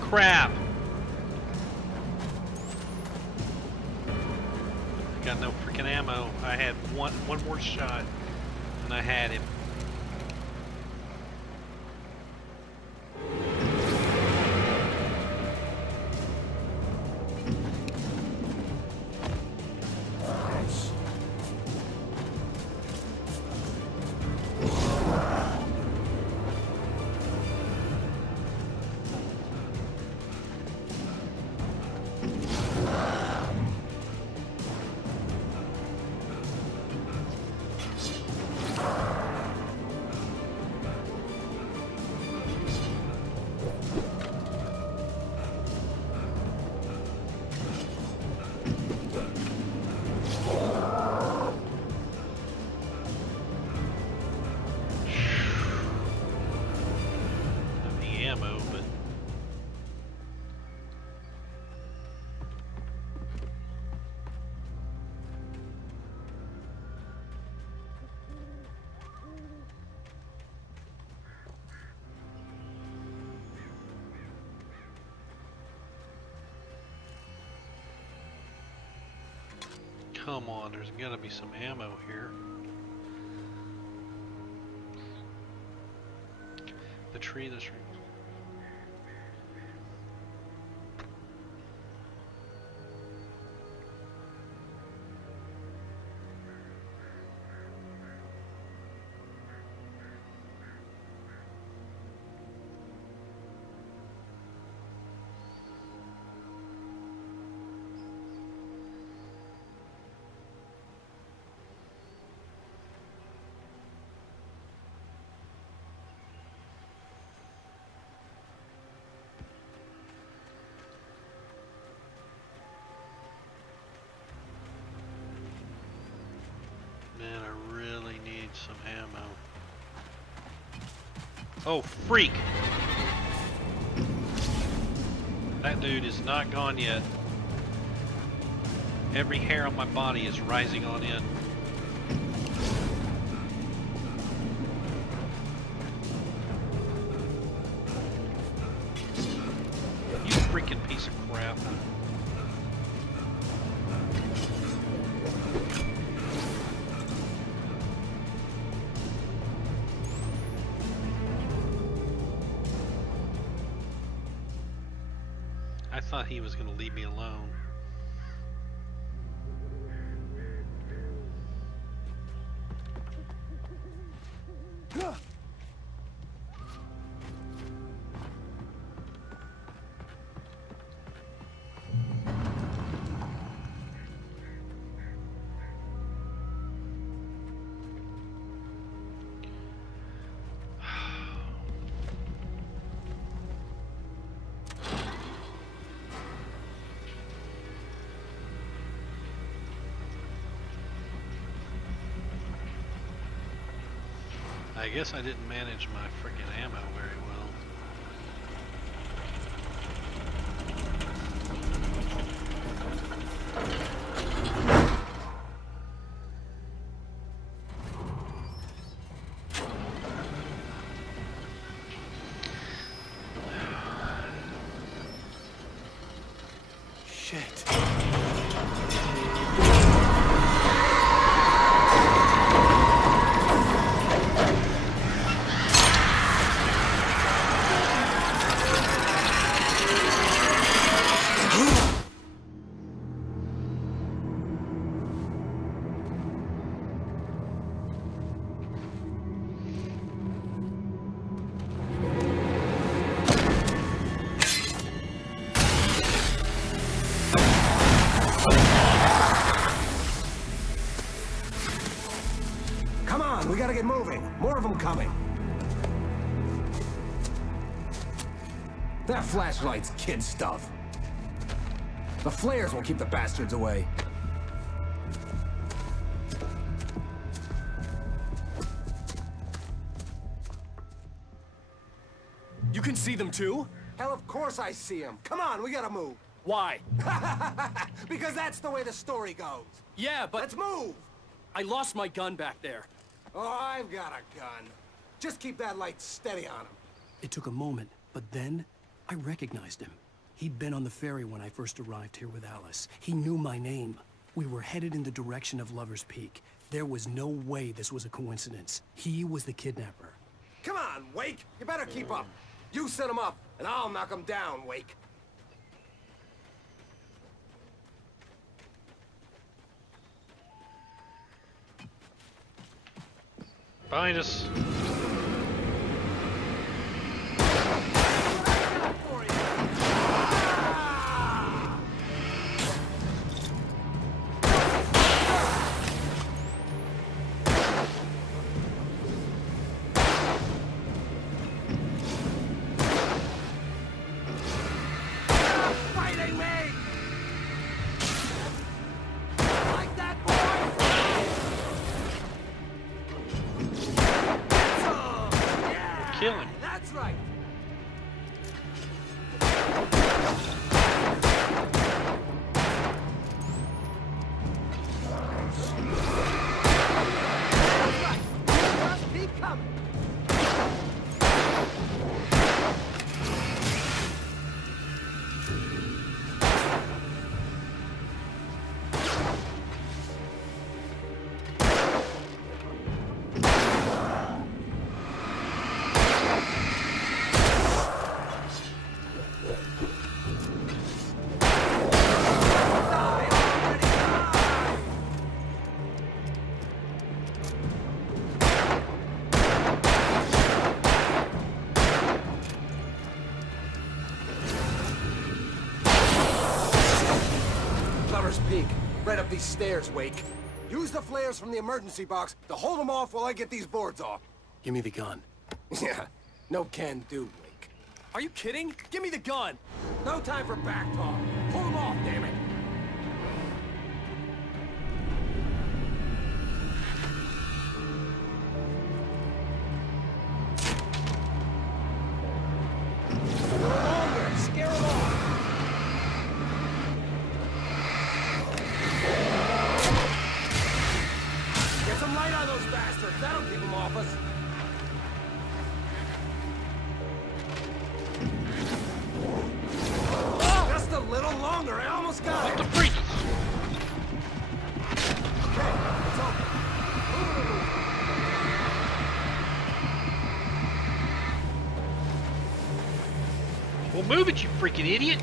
Crap! I got no freaking ammo. I had one more shot and I had him. come on, there's gotta be some ammo here. The tree that's... Man, I really need some ammo. Oh, freak! That dude is not gone yet. Every hair on my body is rising on end. You freaking piece of crap. I thought he was going to leave me alone. I guess I didn't manage my freaking ammo very well. Shit. Come on, we gotta get moving. More of them coming. That flashlight's kid stuff. The flares will keep the bastards away. You can see them too? Hell, of course I see them. Come on, we gotta move. Why? Because that's the way the story goes. Yeah, but... Let's move! I lost my gun back there. Oh, I've got a gun. Just keep that light steady on him. It took a moment, but then I recognized him. He'd been on the ferry when I first arrived here with Alice. He knew my name. We were headed in the direction of Lover's Peak. There was no way this was a coincidence. He was the kidnapper. Come on, Wake! You better keep up. You set him up, and I'll knock him down, Wake. Behind us. Fighting me! Like that, boy! Kill him. That's right. Just keep coming. Right up these stairs, Wake. Use the flares from the emergency box to hold them off while I get these boards off. Give me the gun. Yeah, no can do, Wake. Are you kidding? Give me the gun! No time for back talk. Pull them off, damn it! Scare them off! Get some light on those bastards. That'll keep them off us. Oh, just a little longer. I almost got it. What the freak? Okay, it's open. Well, move it, you freaking idiot!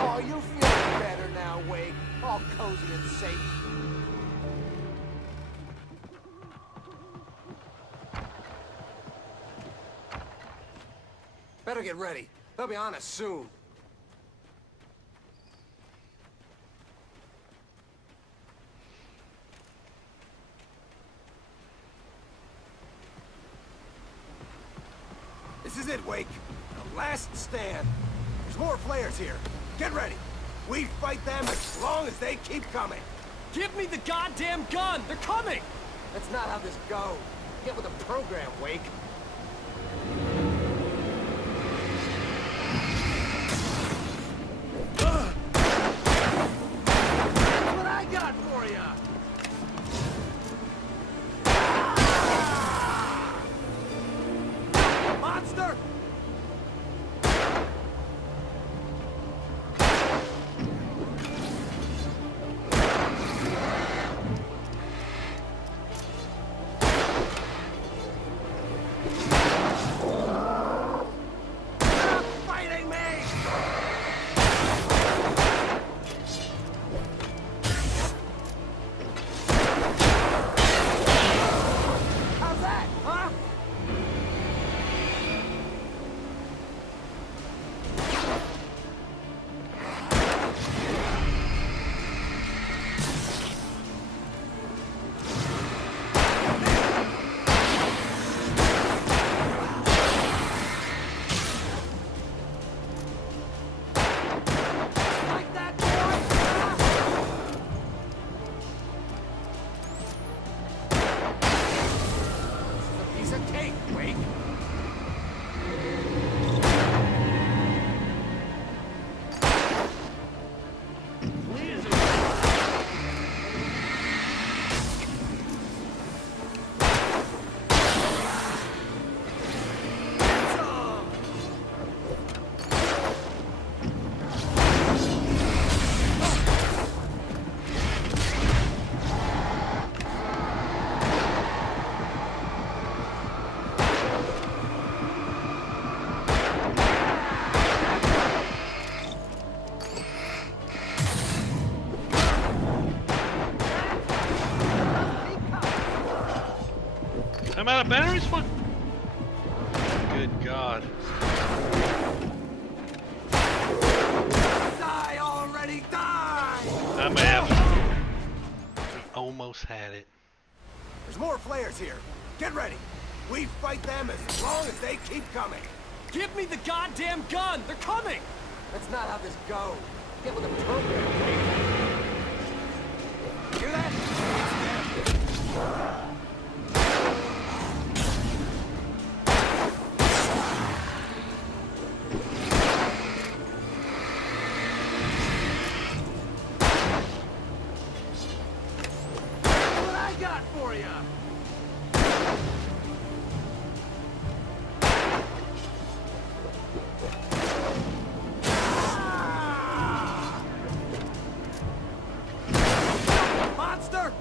Oh, you feeling better now, Wake? All cozy and safe. Better get ready. They'll be on us soon. This is it, Wake. The last stand. There's more flares here. Get ready. We fight them as long as they keep coming. Give me the goddamn gun! They're coming! That's not how this goes. Get with the program, Wake. That's what I got for you! Monster! Stop fighting me! How's that, huh? Like that, boy? This is a piece of cake, Wake. I'm out of batteries? What? Good God. Die already, die! I'm out. We almost had it. There's more flares here. Get ready. We fight them as long as they keep coming. Give me the goddamn gun! They're coming! That's not how this goes. Get with the program, Wake. Hear that? That's what I got for you. Monster!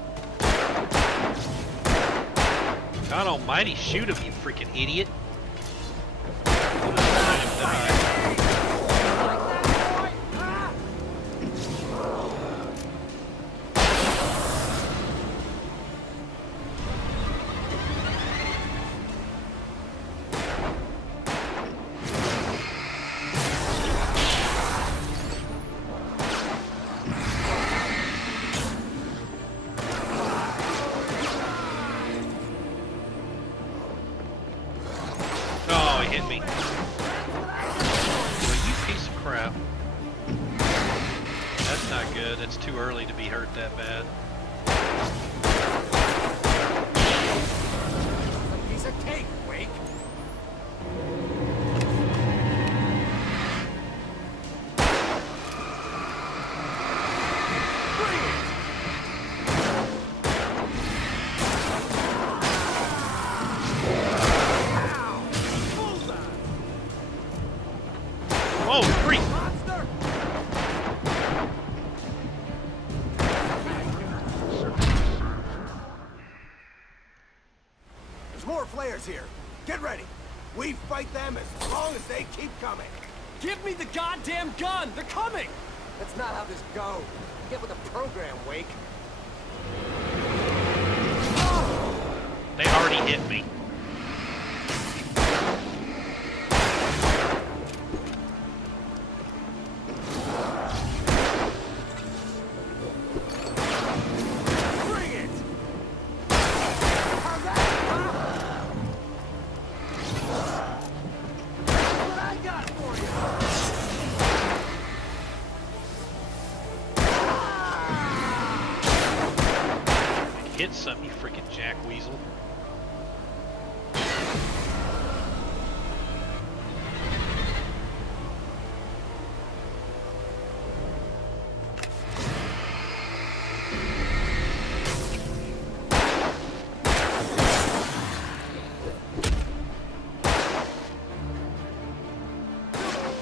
God almighty, shoot him, you freaking idiot. Oh, he hit me. Well, you piece of crap. That's not good. It's too early to be hurt that bad. Piece of cake, Wake. Whoa, freak! There's more flares here. Get ready. We fight them as long as they keep coming. Give me the goddamn gun! They're coming! That's not how this goes. Get with the program, Wake. They already hit me. Bring it! How's that? What I got for you? Hit something, you freaking jackweasel.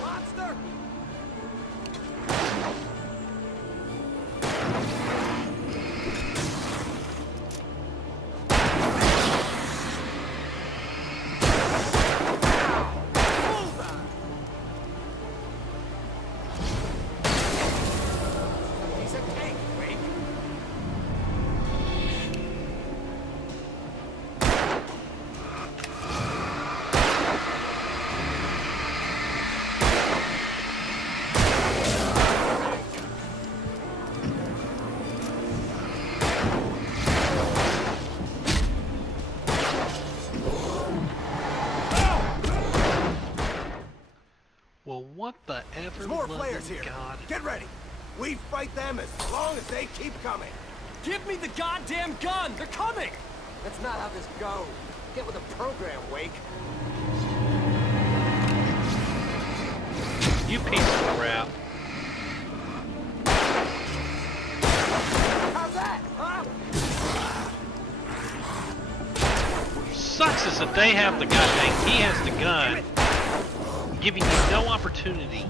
Monster! Piece of cake, Wake. Well, what the ever There's more loving flares here. God. Get ready. We fight them as long as they keep coming. Give me the goddamn gun! They're coming! That's not how this goes. Get with the program, Wake. You piece of crap. How's that, huh? Sucks is that they have the goddamn, he has the gun, giving you no opportunity.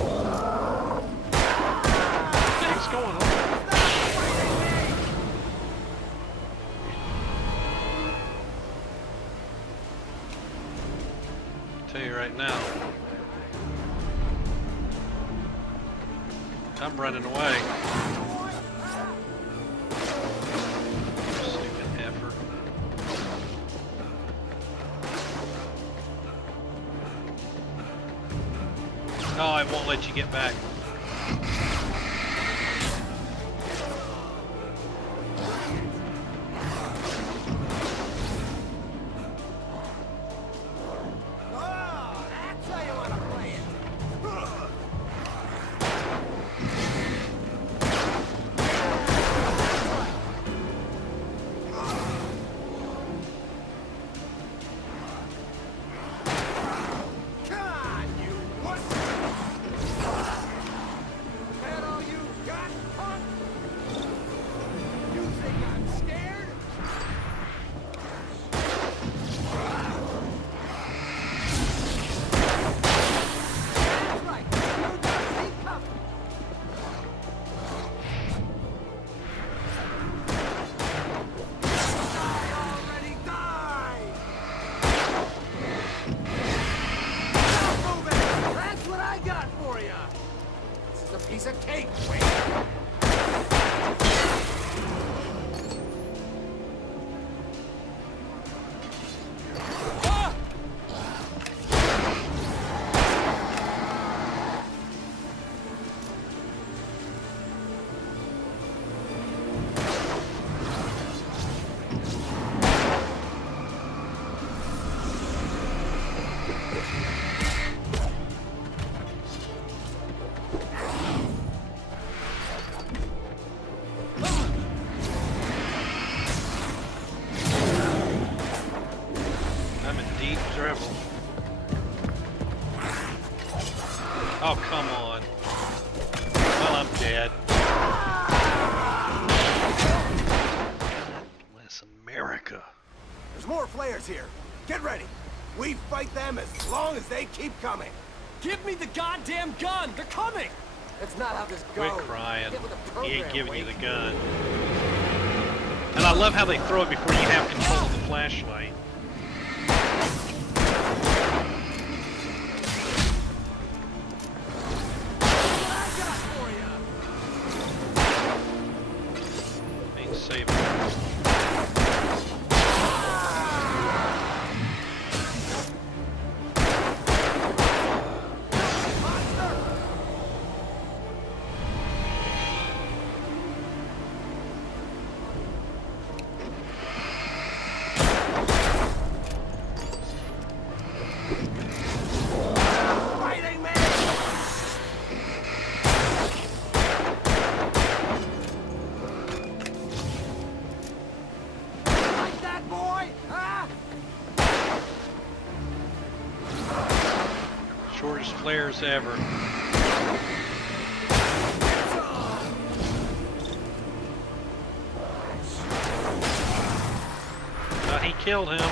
What the heck's going on? Tell you right now, I'm running away. Stupid heifer. No, I won't let you get back. Oh, that's how you want to play it. Come on, you wuss. Oh, come on. Well, I'm dead. Bless America. There's more flares here. Get ready. We fight them as long as they keep coming. Give me the goddamn gun! They're coming! That's not how this goes. Quit crying. Get with the He program, ain't giving you Wake. the gun. And I love how they throw it before you have control of the flashlight. Ain't saving. Fighting man! Like that, boy? Huh? Shortest flares ever. He killed him. It's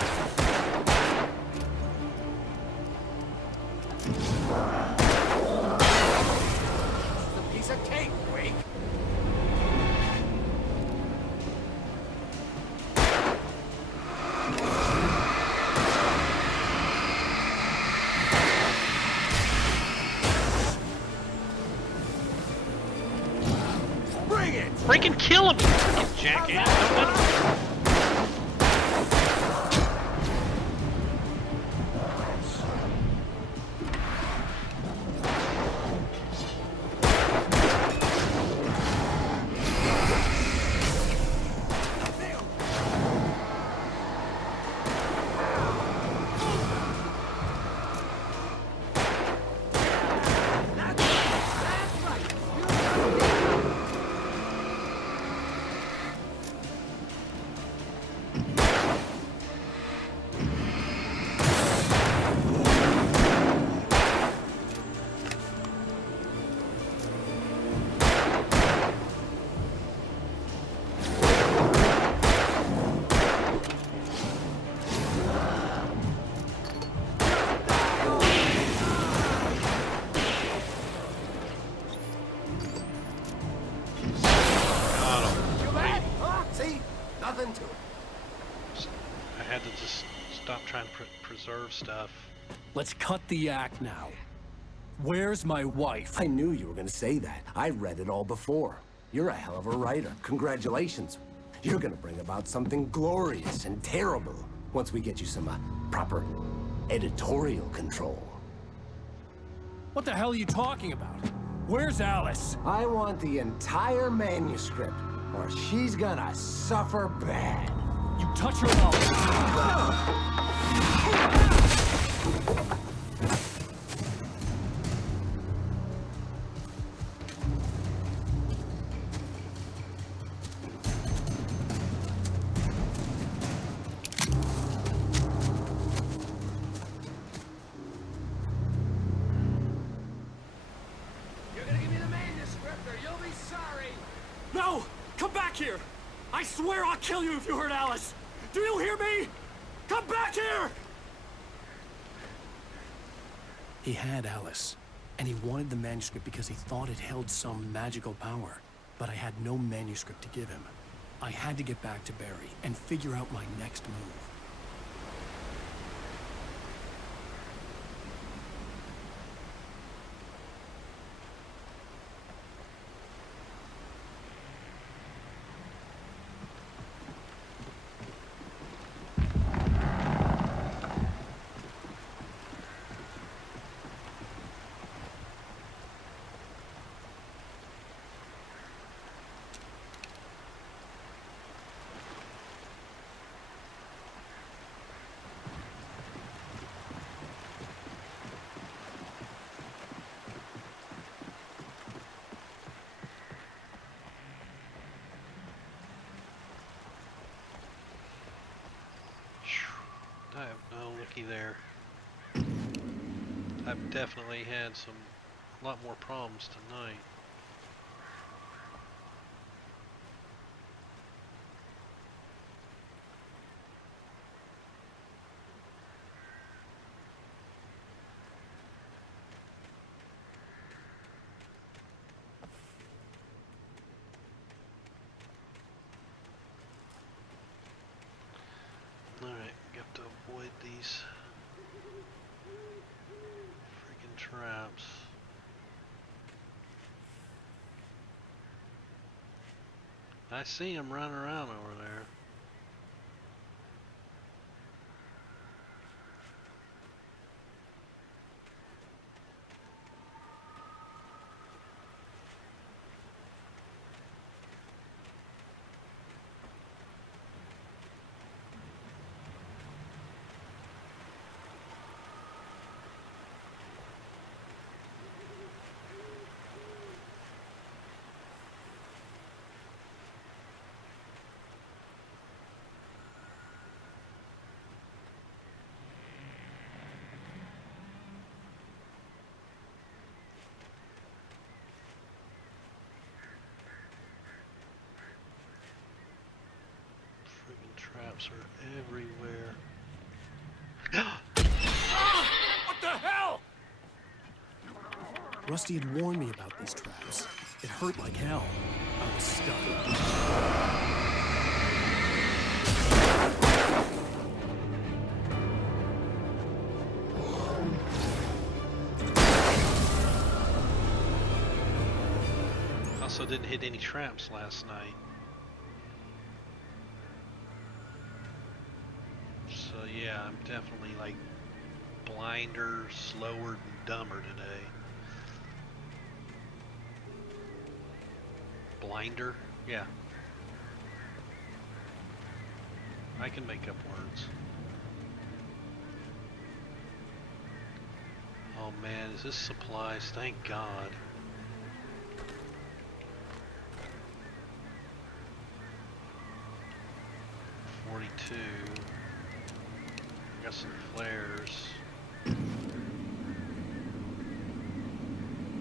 a piece of cake, Wake. Bring it! Freaking kill him, you freaking jackass. Don't let him. See? Nothing to it. I had to just stop trying to preserve stuff. Let's cut the act now. Where's my wife? I knew you were gonna say that. I read it all before. You're a hell of a writer. Congratulations. You're gonna bring about something glorious and terrible once we get you some proper editorial control. What the hell are you talking about? Where's Alice? I want the entire manuscript, or she's gonna suffer bad. You touch her mouth. You're gonna give me the manuscript or you'll be sorry. No! Come back here! I swear I'll kill you if you hurt Alice! Do you hear me? Come back here! He had Alice, and he wanted the manuscript because he thought it held some magical power. But I had no manuscript to give him. I had to get back to Barry and figure out my next move. I have no looky there. I've definitely had some a lot more problems tonight. Alright, got to avoid these freaking traps. I see him running around over there. Traps are everywhere. What the hell? Rusty had warned me about these traps. It hurt like hell. I was stuck. Also didn't hit any traps last night. So yeah, I'm definitely like blinder, slower, and dumber today. Blinder? Yeah. I can make up words. Oh man, is this supplies? Thank God. Got some flares.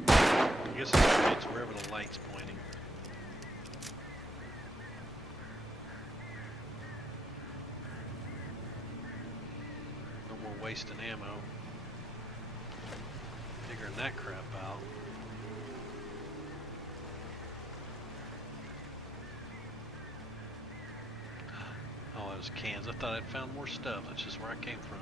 I guess it points wherever the light's pointing. No more wasting ammo. Figuring that crap out. Oh, those cans. I thought I'd found more stuff. That's just where I came from.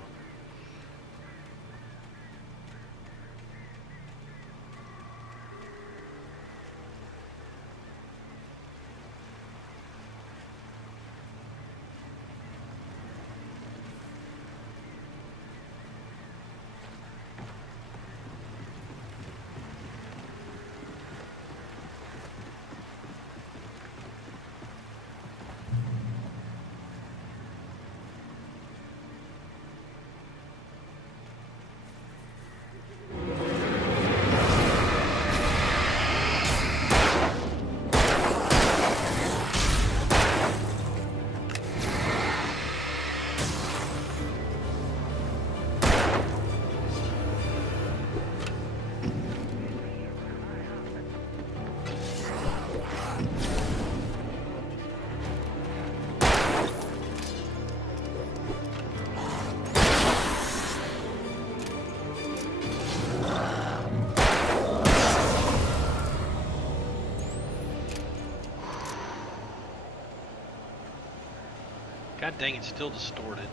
God dang, it's still distorted.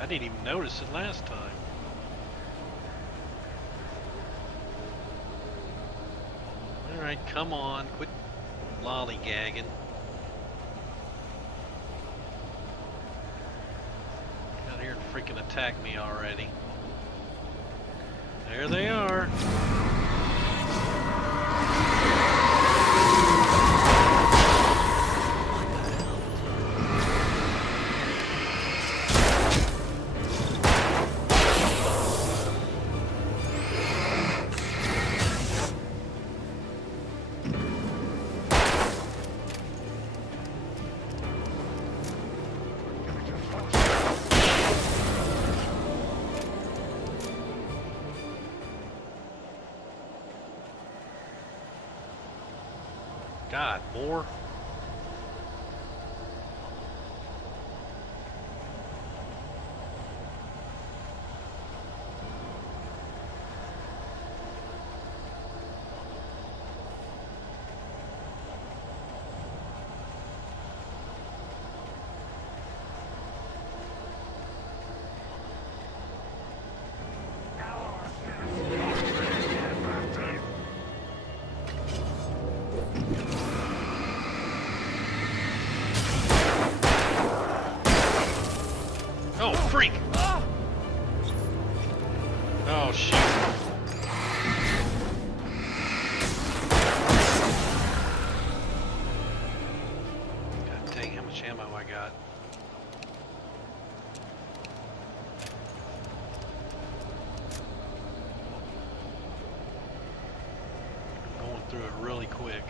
I didn't even notice it last time. Alright, come on, quit lollygagging. Get out here and freaking attack me already. There they are. God, more? Oh, freak! Oh, shoot. God dang, how much ammo I got. Going through it really quick.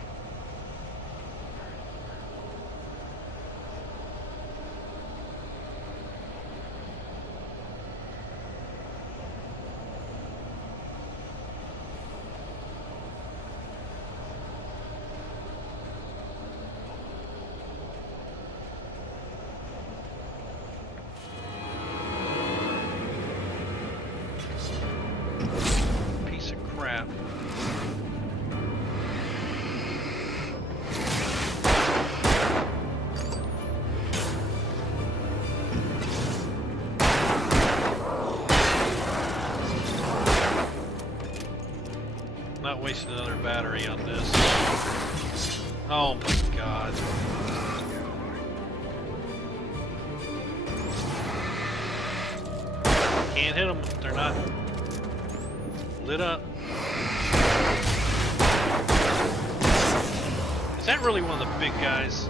Piece of crap. Not wasting another battery on this. Oh my god. Can't hit them. They're not lit up. Is that really one of the big guys?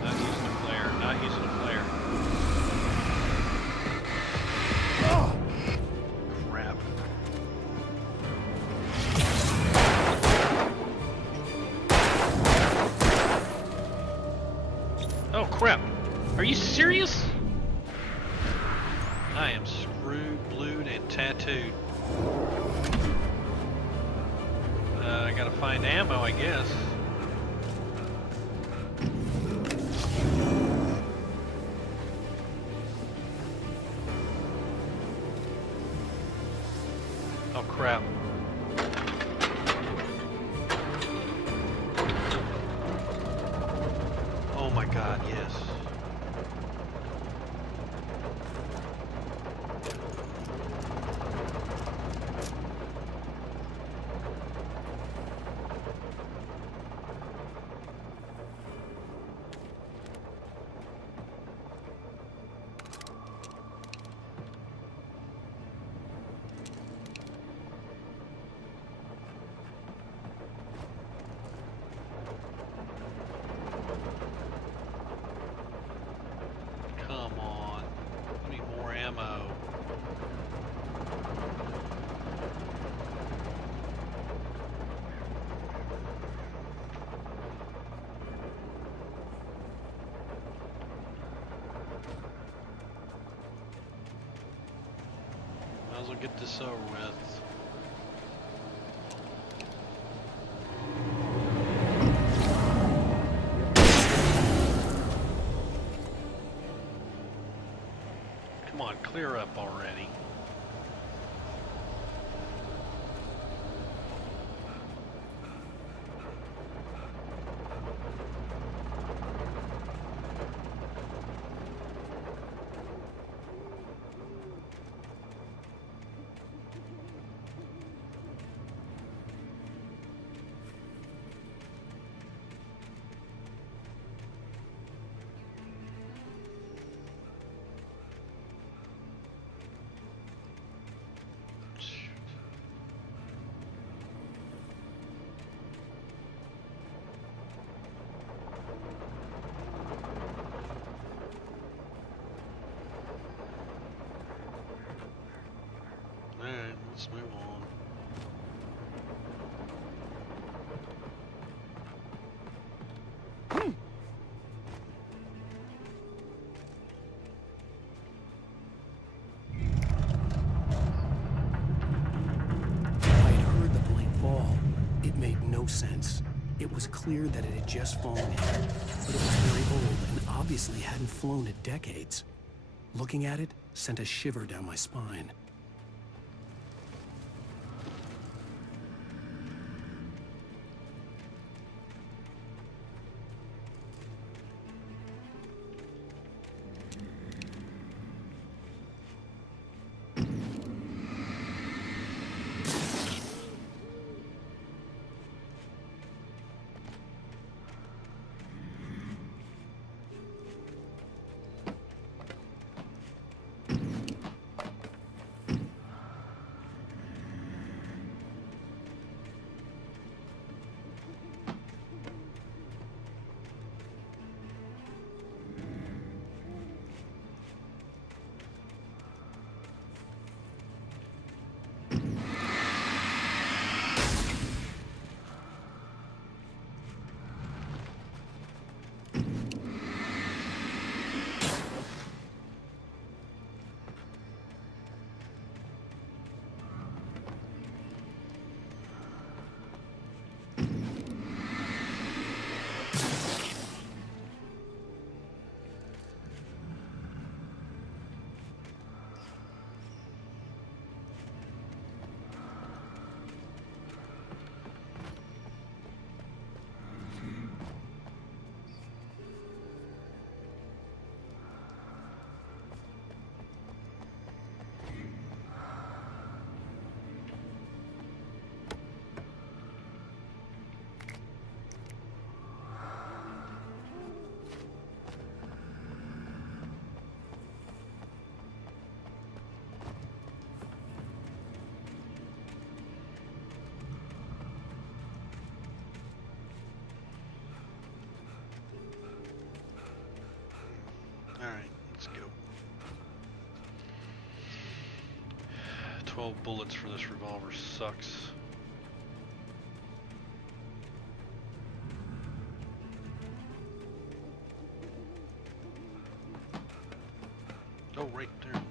Not using a flare. Not using a flare. Oh, crap. Oh crap. Are you serious? I am screwed, blued, and tattooed. I gotta find ammo, I guess. Oh crap. Oh my god, yes. Come on. Give me more ammo. Might as well get this over with. Come on, clear up already. Alright, let's move on. sense. It was clear that it had just fallen here, but it was very old and obviously hadn't flown in decades. Looking at it sent a shiver down my spine. Alright, let's go. 12 bullets for this revolver sucks. Oh, right there.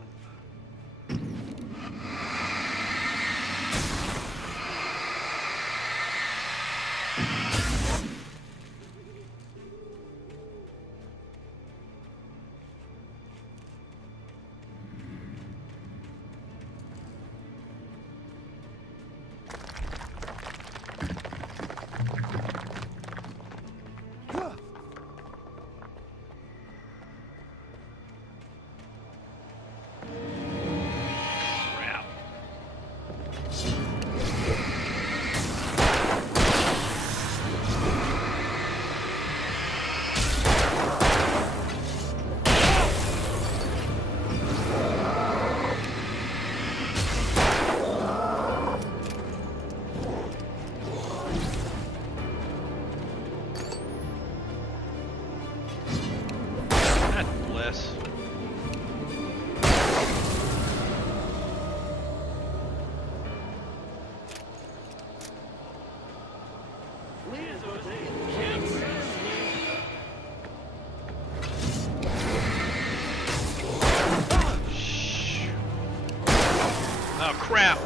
Oh crap!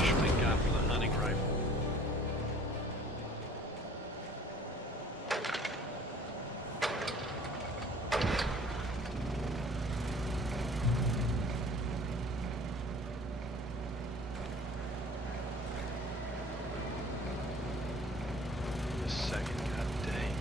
Thank God for the hunting rifle. A second, god dang.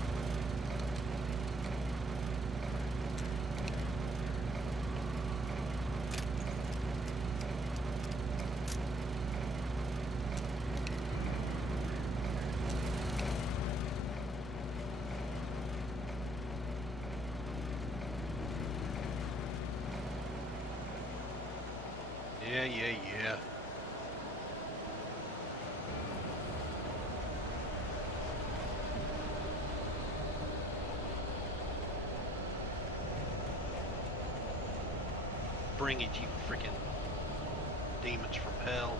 Yeah. Bring it, you freaking demons from hell.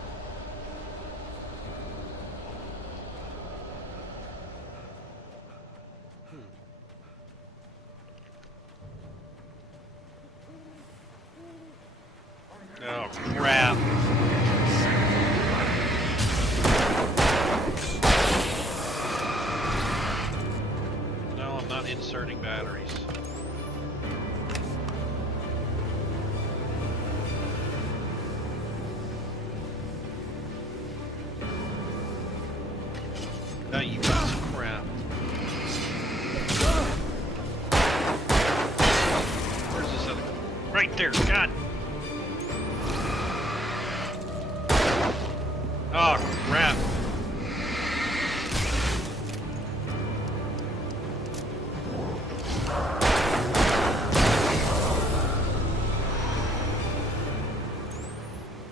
Inserting batteries. Now you piece of crap. Where's this other? Right there, God! Oh, crap.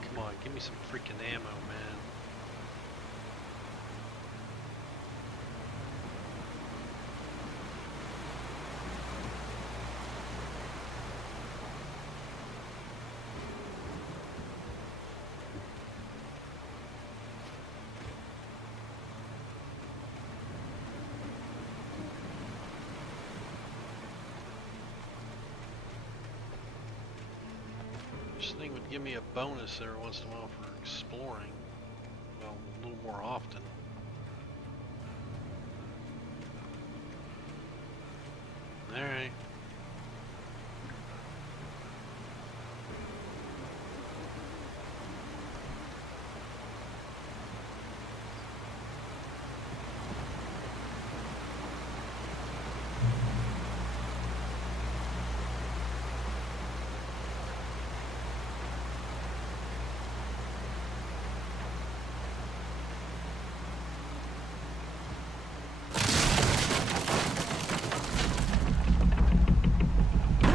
Come on, give me some freaking ammo, man. This thing would give me a bonus every once in a while for exploring. Well, a little more often. Alright.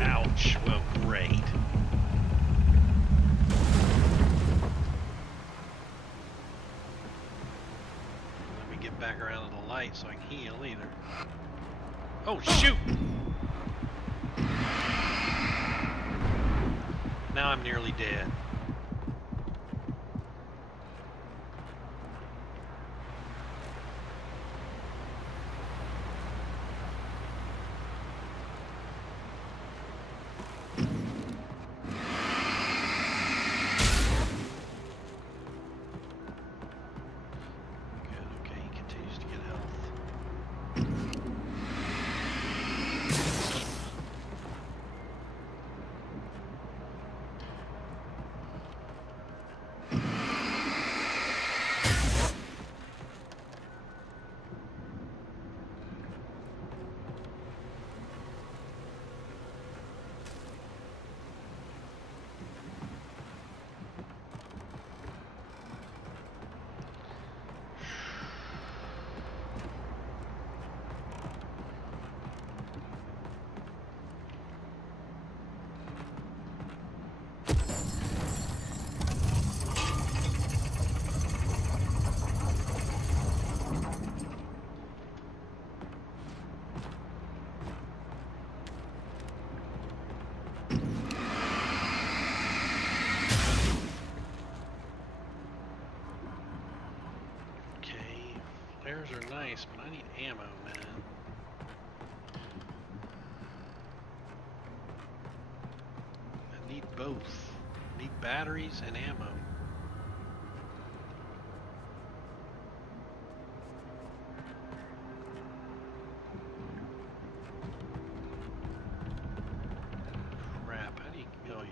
Ouch. Well, great. Let me get back around to the light so I can heal either. Oh, shoot! Now I'm nearly dead. Flares are nice, but I need ammo, man. I need both. I need batteries and ammo. Crap, how do you kill you?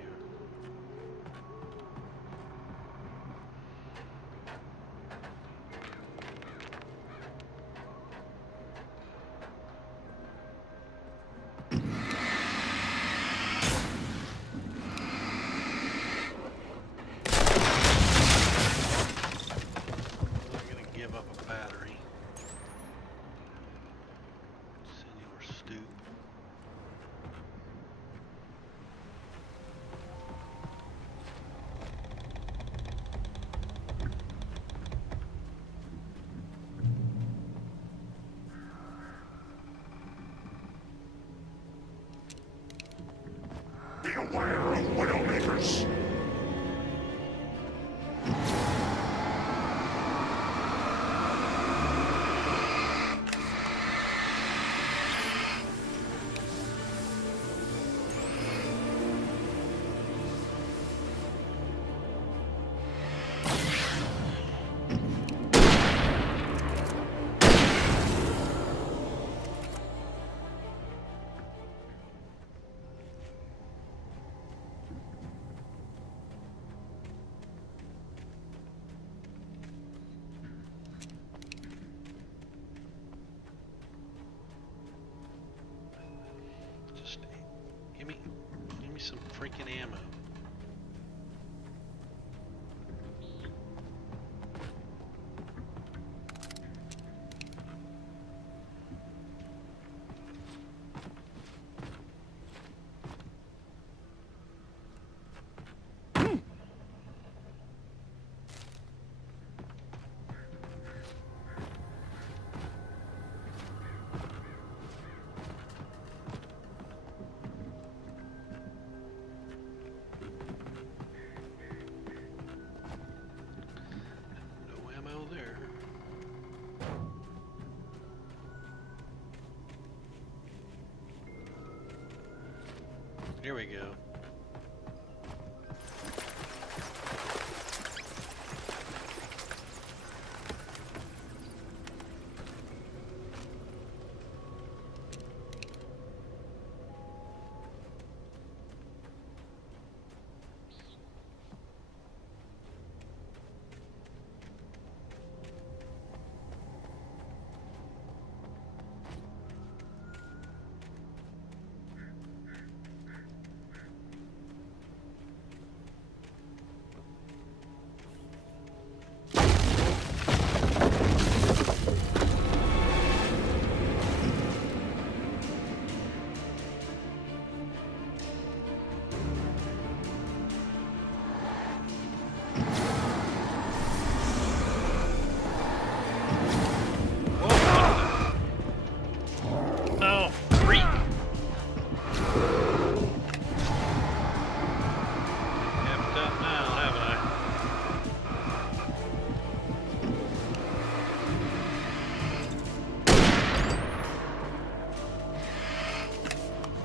some freaking ammo. Here we go.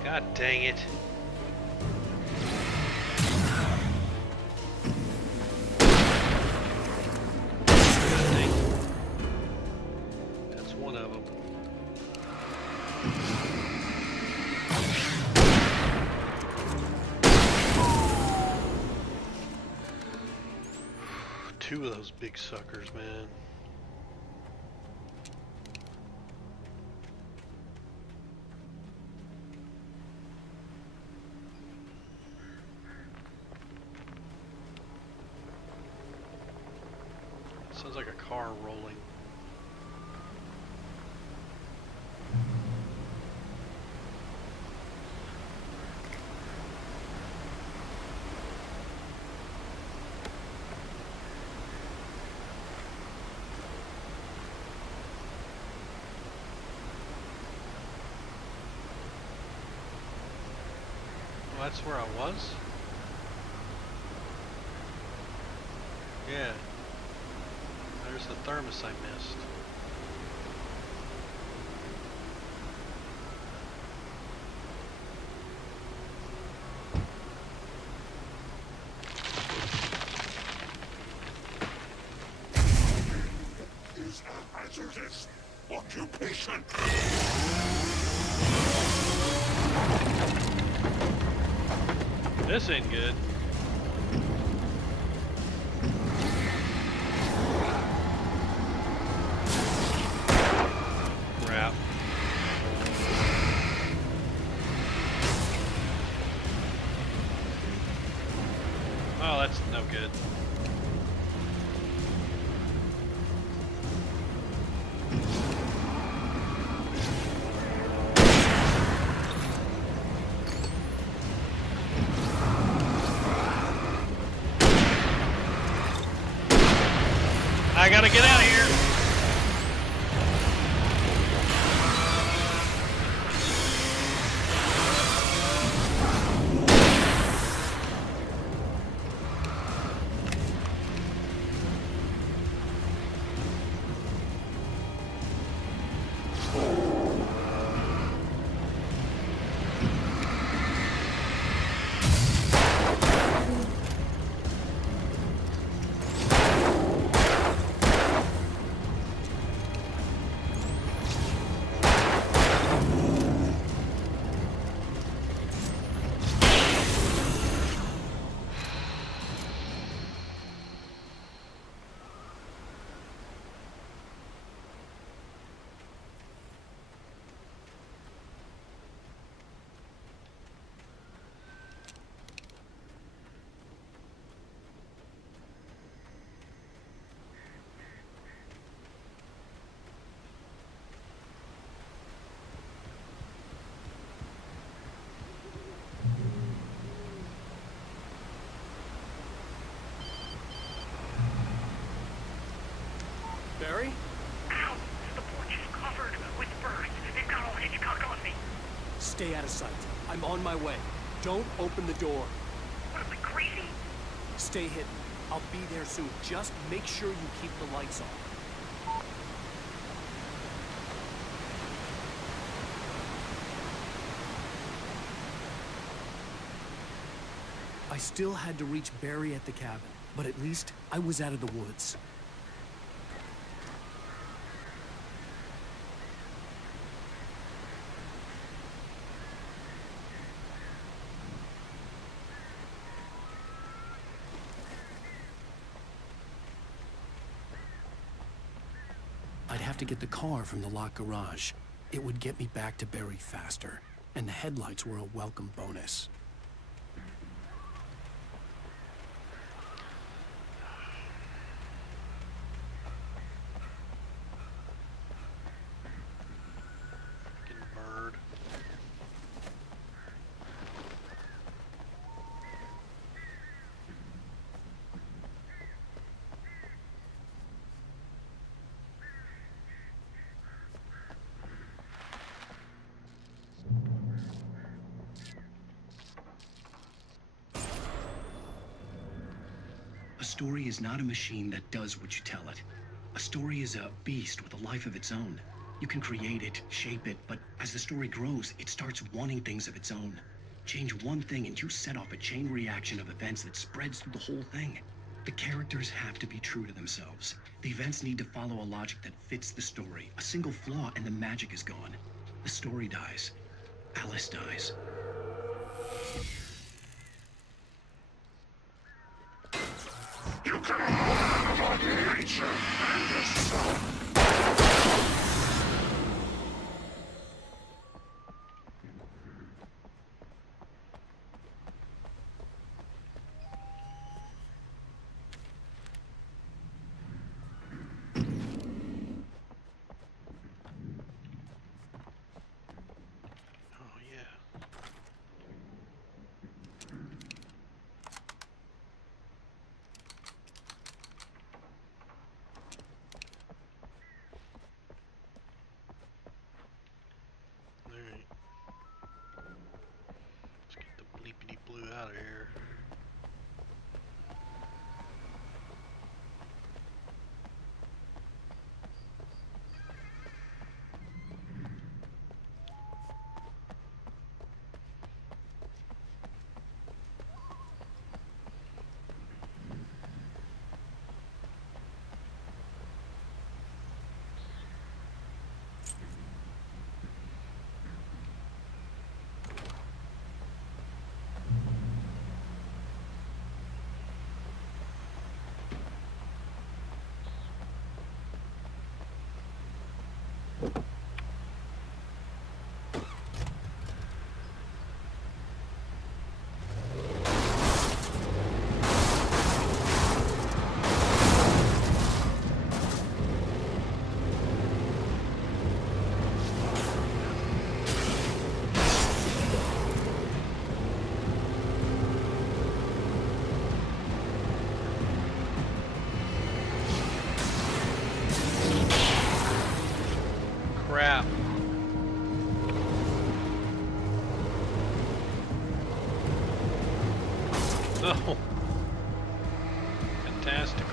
God dang it. That's one of them. Two of those big suckers, man. Sounds like a car rolling. Well, that's where I was? Yeah. There's the thermos I missed. Is a hazardous occupation. This ain't good. Crap. Oh, that's no good. I gotta get out of here. Barry? Ow! The porch is covered with birds. They've got all Hitchcock on me. Stay out of sight. I'm on my way. Don't open the door. What am I, crazy? Stay hidden. I'll be there soon. Just make sure you keep the lights on. I still had to reach Barry at the cabin, but at least I was out of the woods. I'd have to get the car from the locked garage. It would get me back to Barry faster, and the headlights were a welcome bonus. Bird. A story is not a machine that does what you tell it. A story is a beast with a life of its own. You can create it, shape it, but as the story grows, it starts wanting things of its own. Change one thing and you set off a chain reaction of events that spreads through the whole thing. The characters have to be true to themselves. The events need to follow a logic that fits the story. A single flaw and the magic is gone. The story dies. Alice dies. You can learn about nature and the sun. Oh yeah. Alright. Let's get the bleepity blue out of here. Crap. Oh. Fantastical.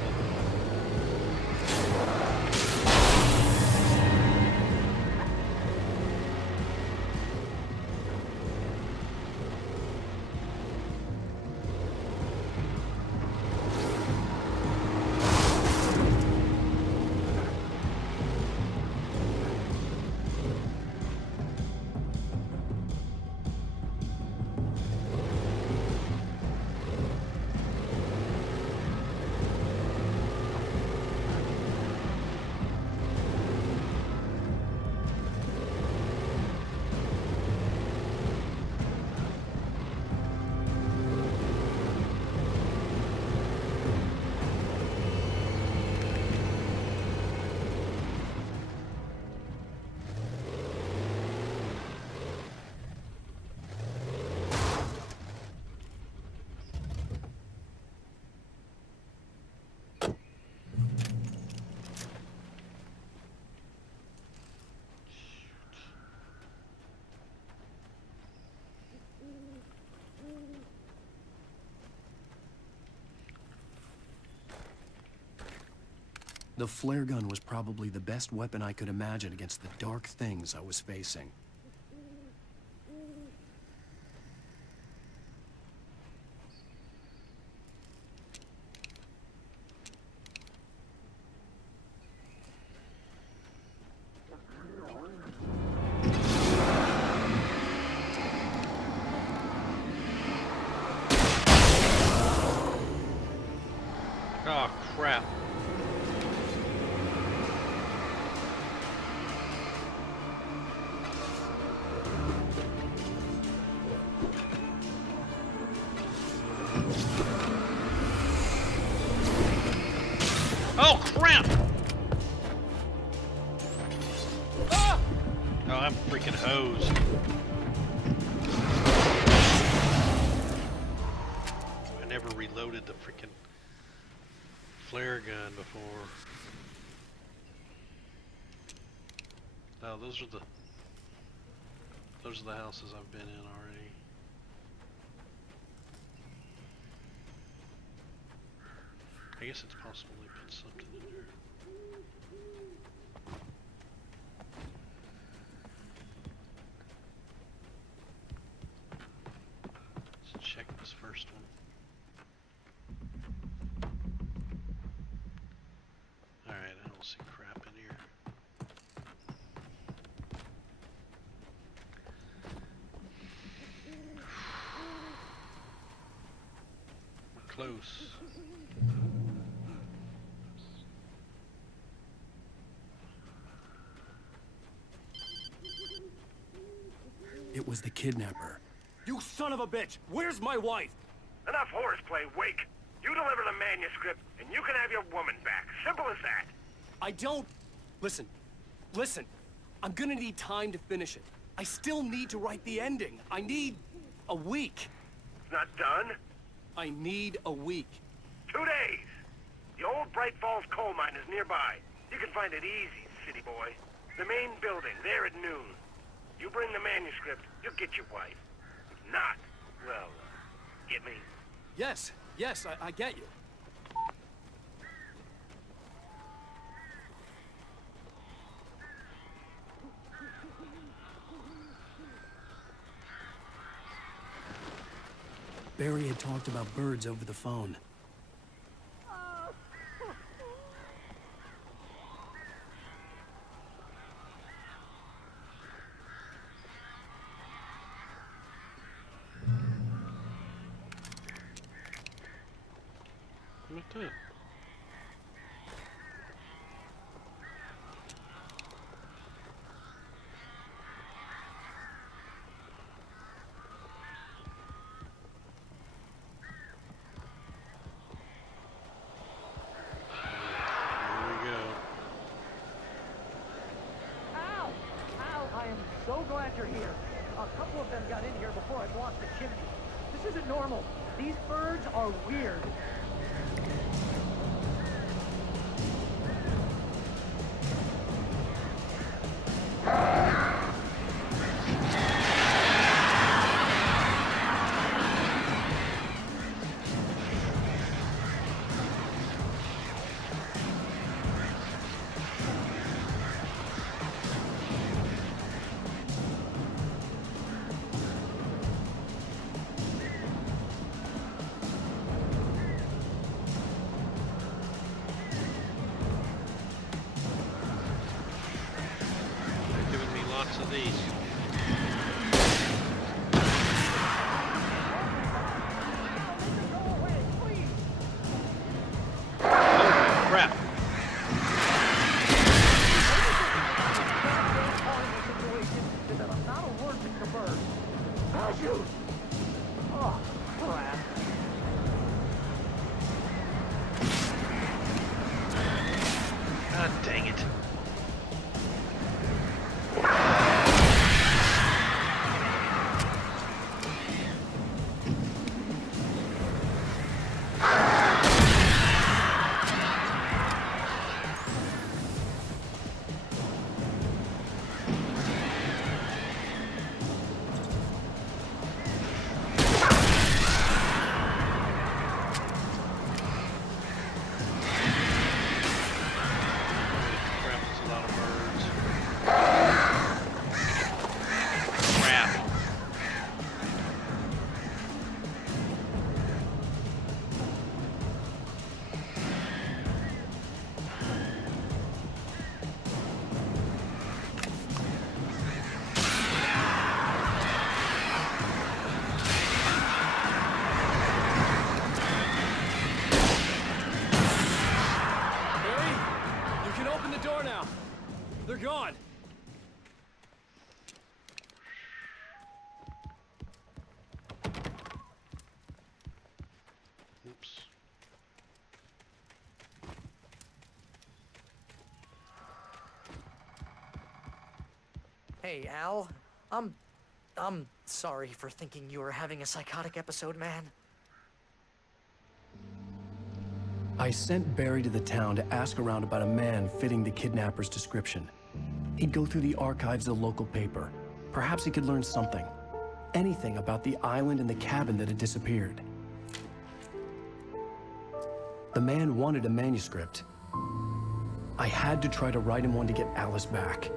The flare gun was probably the best weapon I could imagine against the dark things I was facing. Oh, crap. Oh, crap! Ah! Oh, I'm freaking hosed. I never reloaded the freaking flare gun before. Oh, those are the houses I've been in already. I guess it's possible they put something in there. Let's check this first one. Alright, I don't see crap in here. We're close. It was the kidnapper. You son of a bitch! Where's my wife? Enough horseplay, Wake. You deliver the manuscript, and you can have your woman back. Simple as that. I don't... Listen. I'm gonna need time to finish it. I still need to write the ending. I need a week. It's not done? I need a week. 2 days. The old Bright Falls coal mine is nearby. You can find it easy, city boy. The main building, there at noon. You bring the manuscript, you'll get your wife. If not, well, get me? Yes, I get you. Barry had talked about birds over the phone. What the? I am so glad you're here. A couple of them got in here before I blocked the chimney. This isn't normal. These birds are weird. Of these. Oh, crap. Not a word to the bird. Shoot! Oh, crap. God dang it. Hey, Al. I'm sorry for thinking you were having a psychotic episode, man. I sent Barry to the town to ask around about a man fitting the kidnapper's description. He'd go through the archives of the local paper. Perhaps he could learn something. Anything about the island and the cabin that had disappeared. The man wanted a manuscript. I had to try to write him one to get Alice back.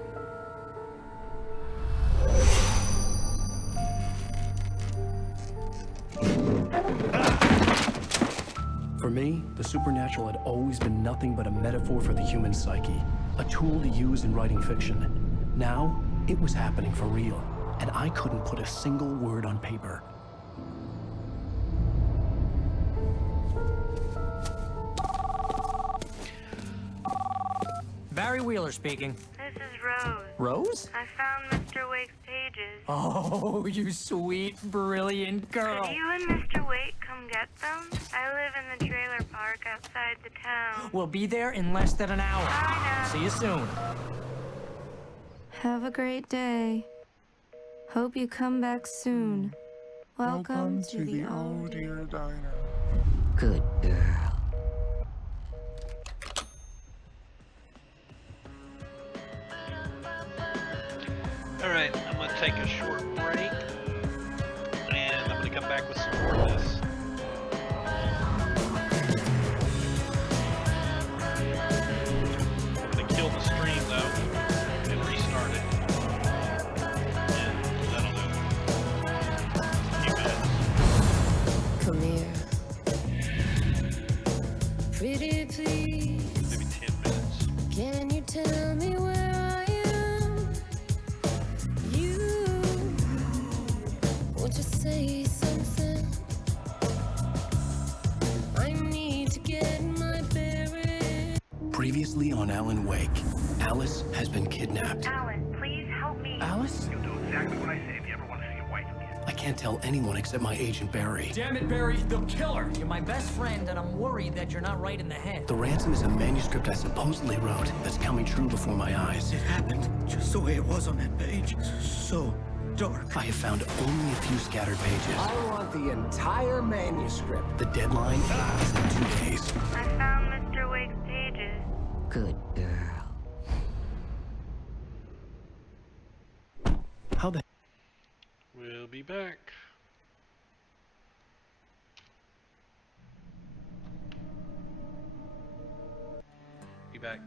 For me, the supernatural had always been nothing but a metaphor for the human psyche, a tool to use in writing fiction. Now, it was happening for real, and I couldn't put a single word on paper. Barry Wheeler speaking. This is Rose. Rose? I found Mr. Wake's pages. Oh, you sweet, brilliant girl. Could you and Mr. Wake come get them? I live in the trailer park outside the town. We'll be there in less than an hour. I know. See you soon. Have a great day. Hope you come back soon. Welcome to the old dear diner. Good girl. Alright, I'm gonna take a short break, and I'm gonna come back with some more of this. I'm gonna kill the stream though, and restart it. And I don't know, a few minutes. Come here. Pretty please. Maybe 10 minutes. Can you tell me where I am? Won't you say something? I need to get my bearings. Previously on Alan Wake, Alice has been kidnapped. Alan, please help me. Alice? You'll do exactly what I say if you ever want to see your wife again. I can't tell anyone except my agent Barry. Damn it, Barry, they'll kill her. You're my best friend, and I'm worried that you're not right in the head. The ransom is a manuscript I supposedly wrote that's coming true before my eyes. It happened just the way it was on that page. So dark. I have found only a few scattered pages. I want the entire manuscript. The deadline is in 2 days. I found Mr. Wake's pages. Good girl. How the... We'll be back. Be back.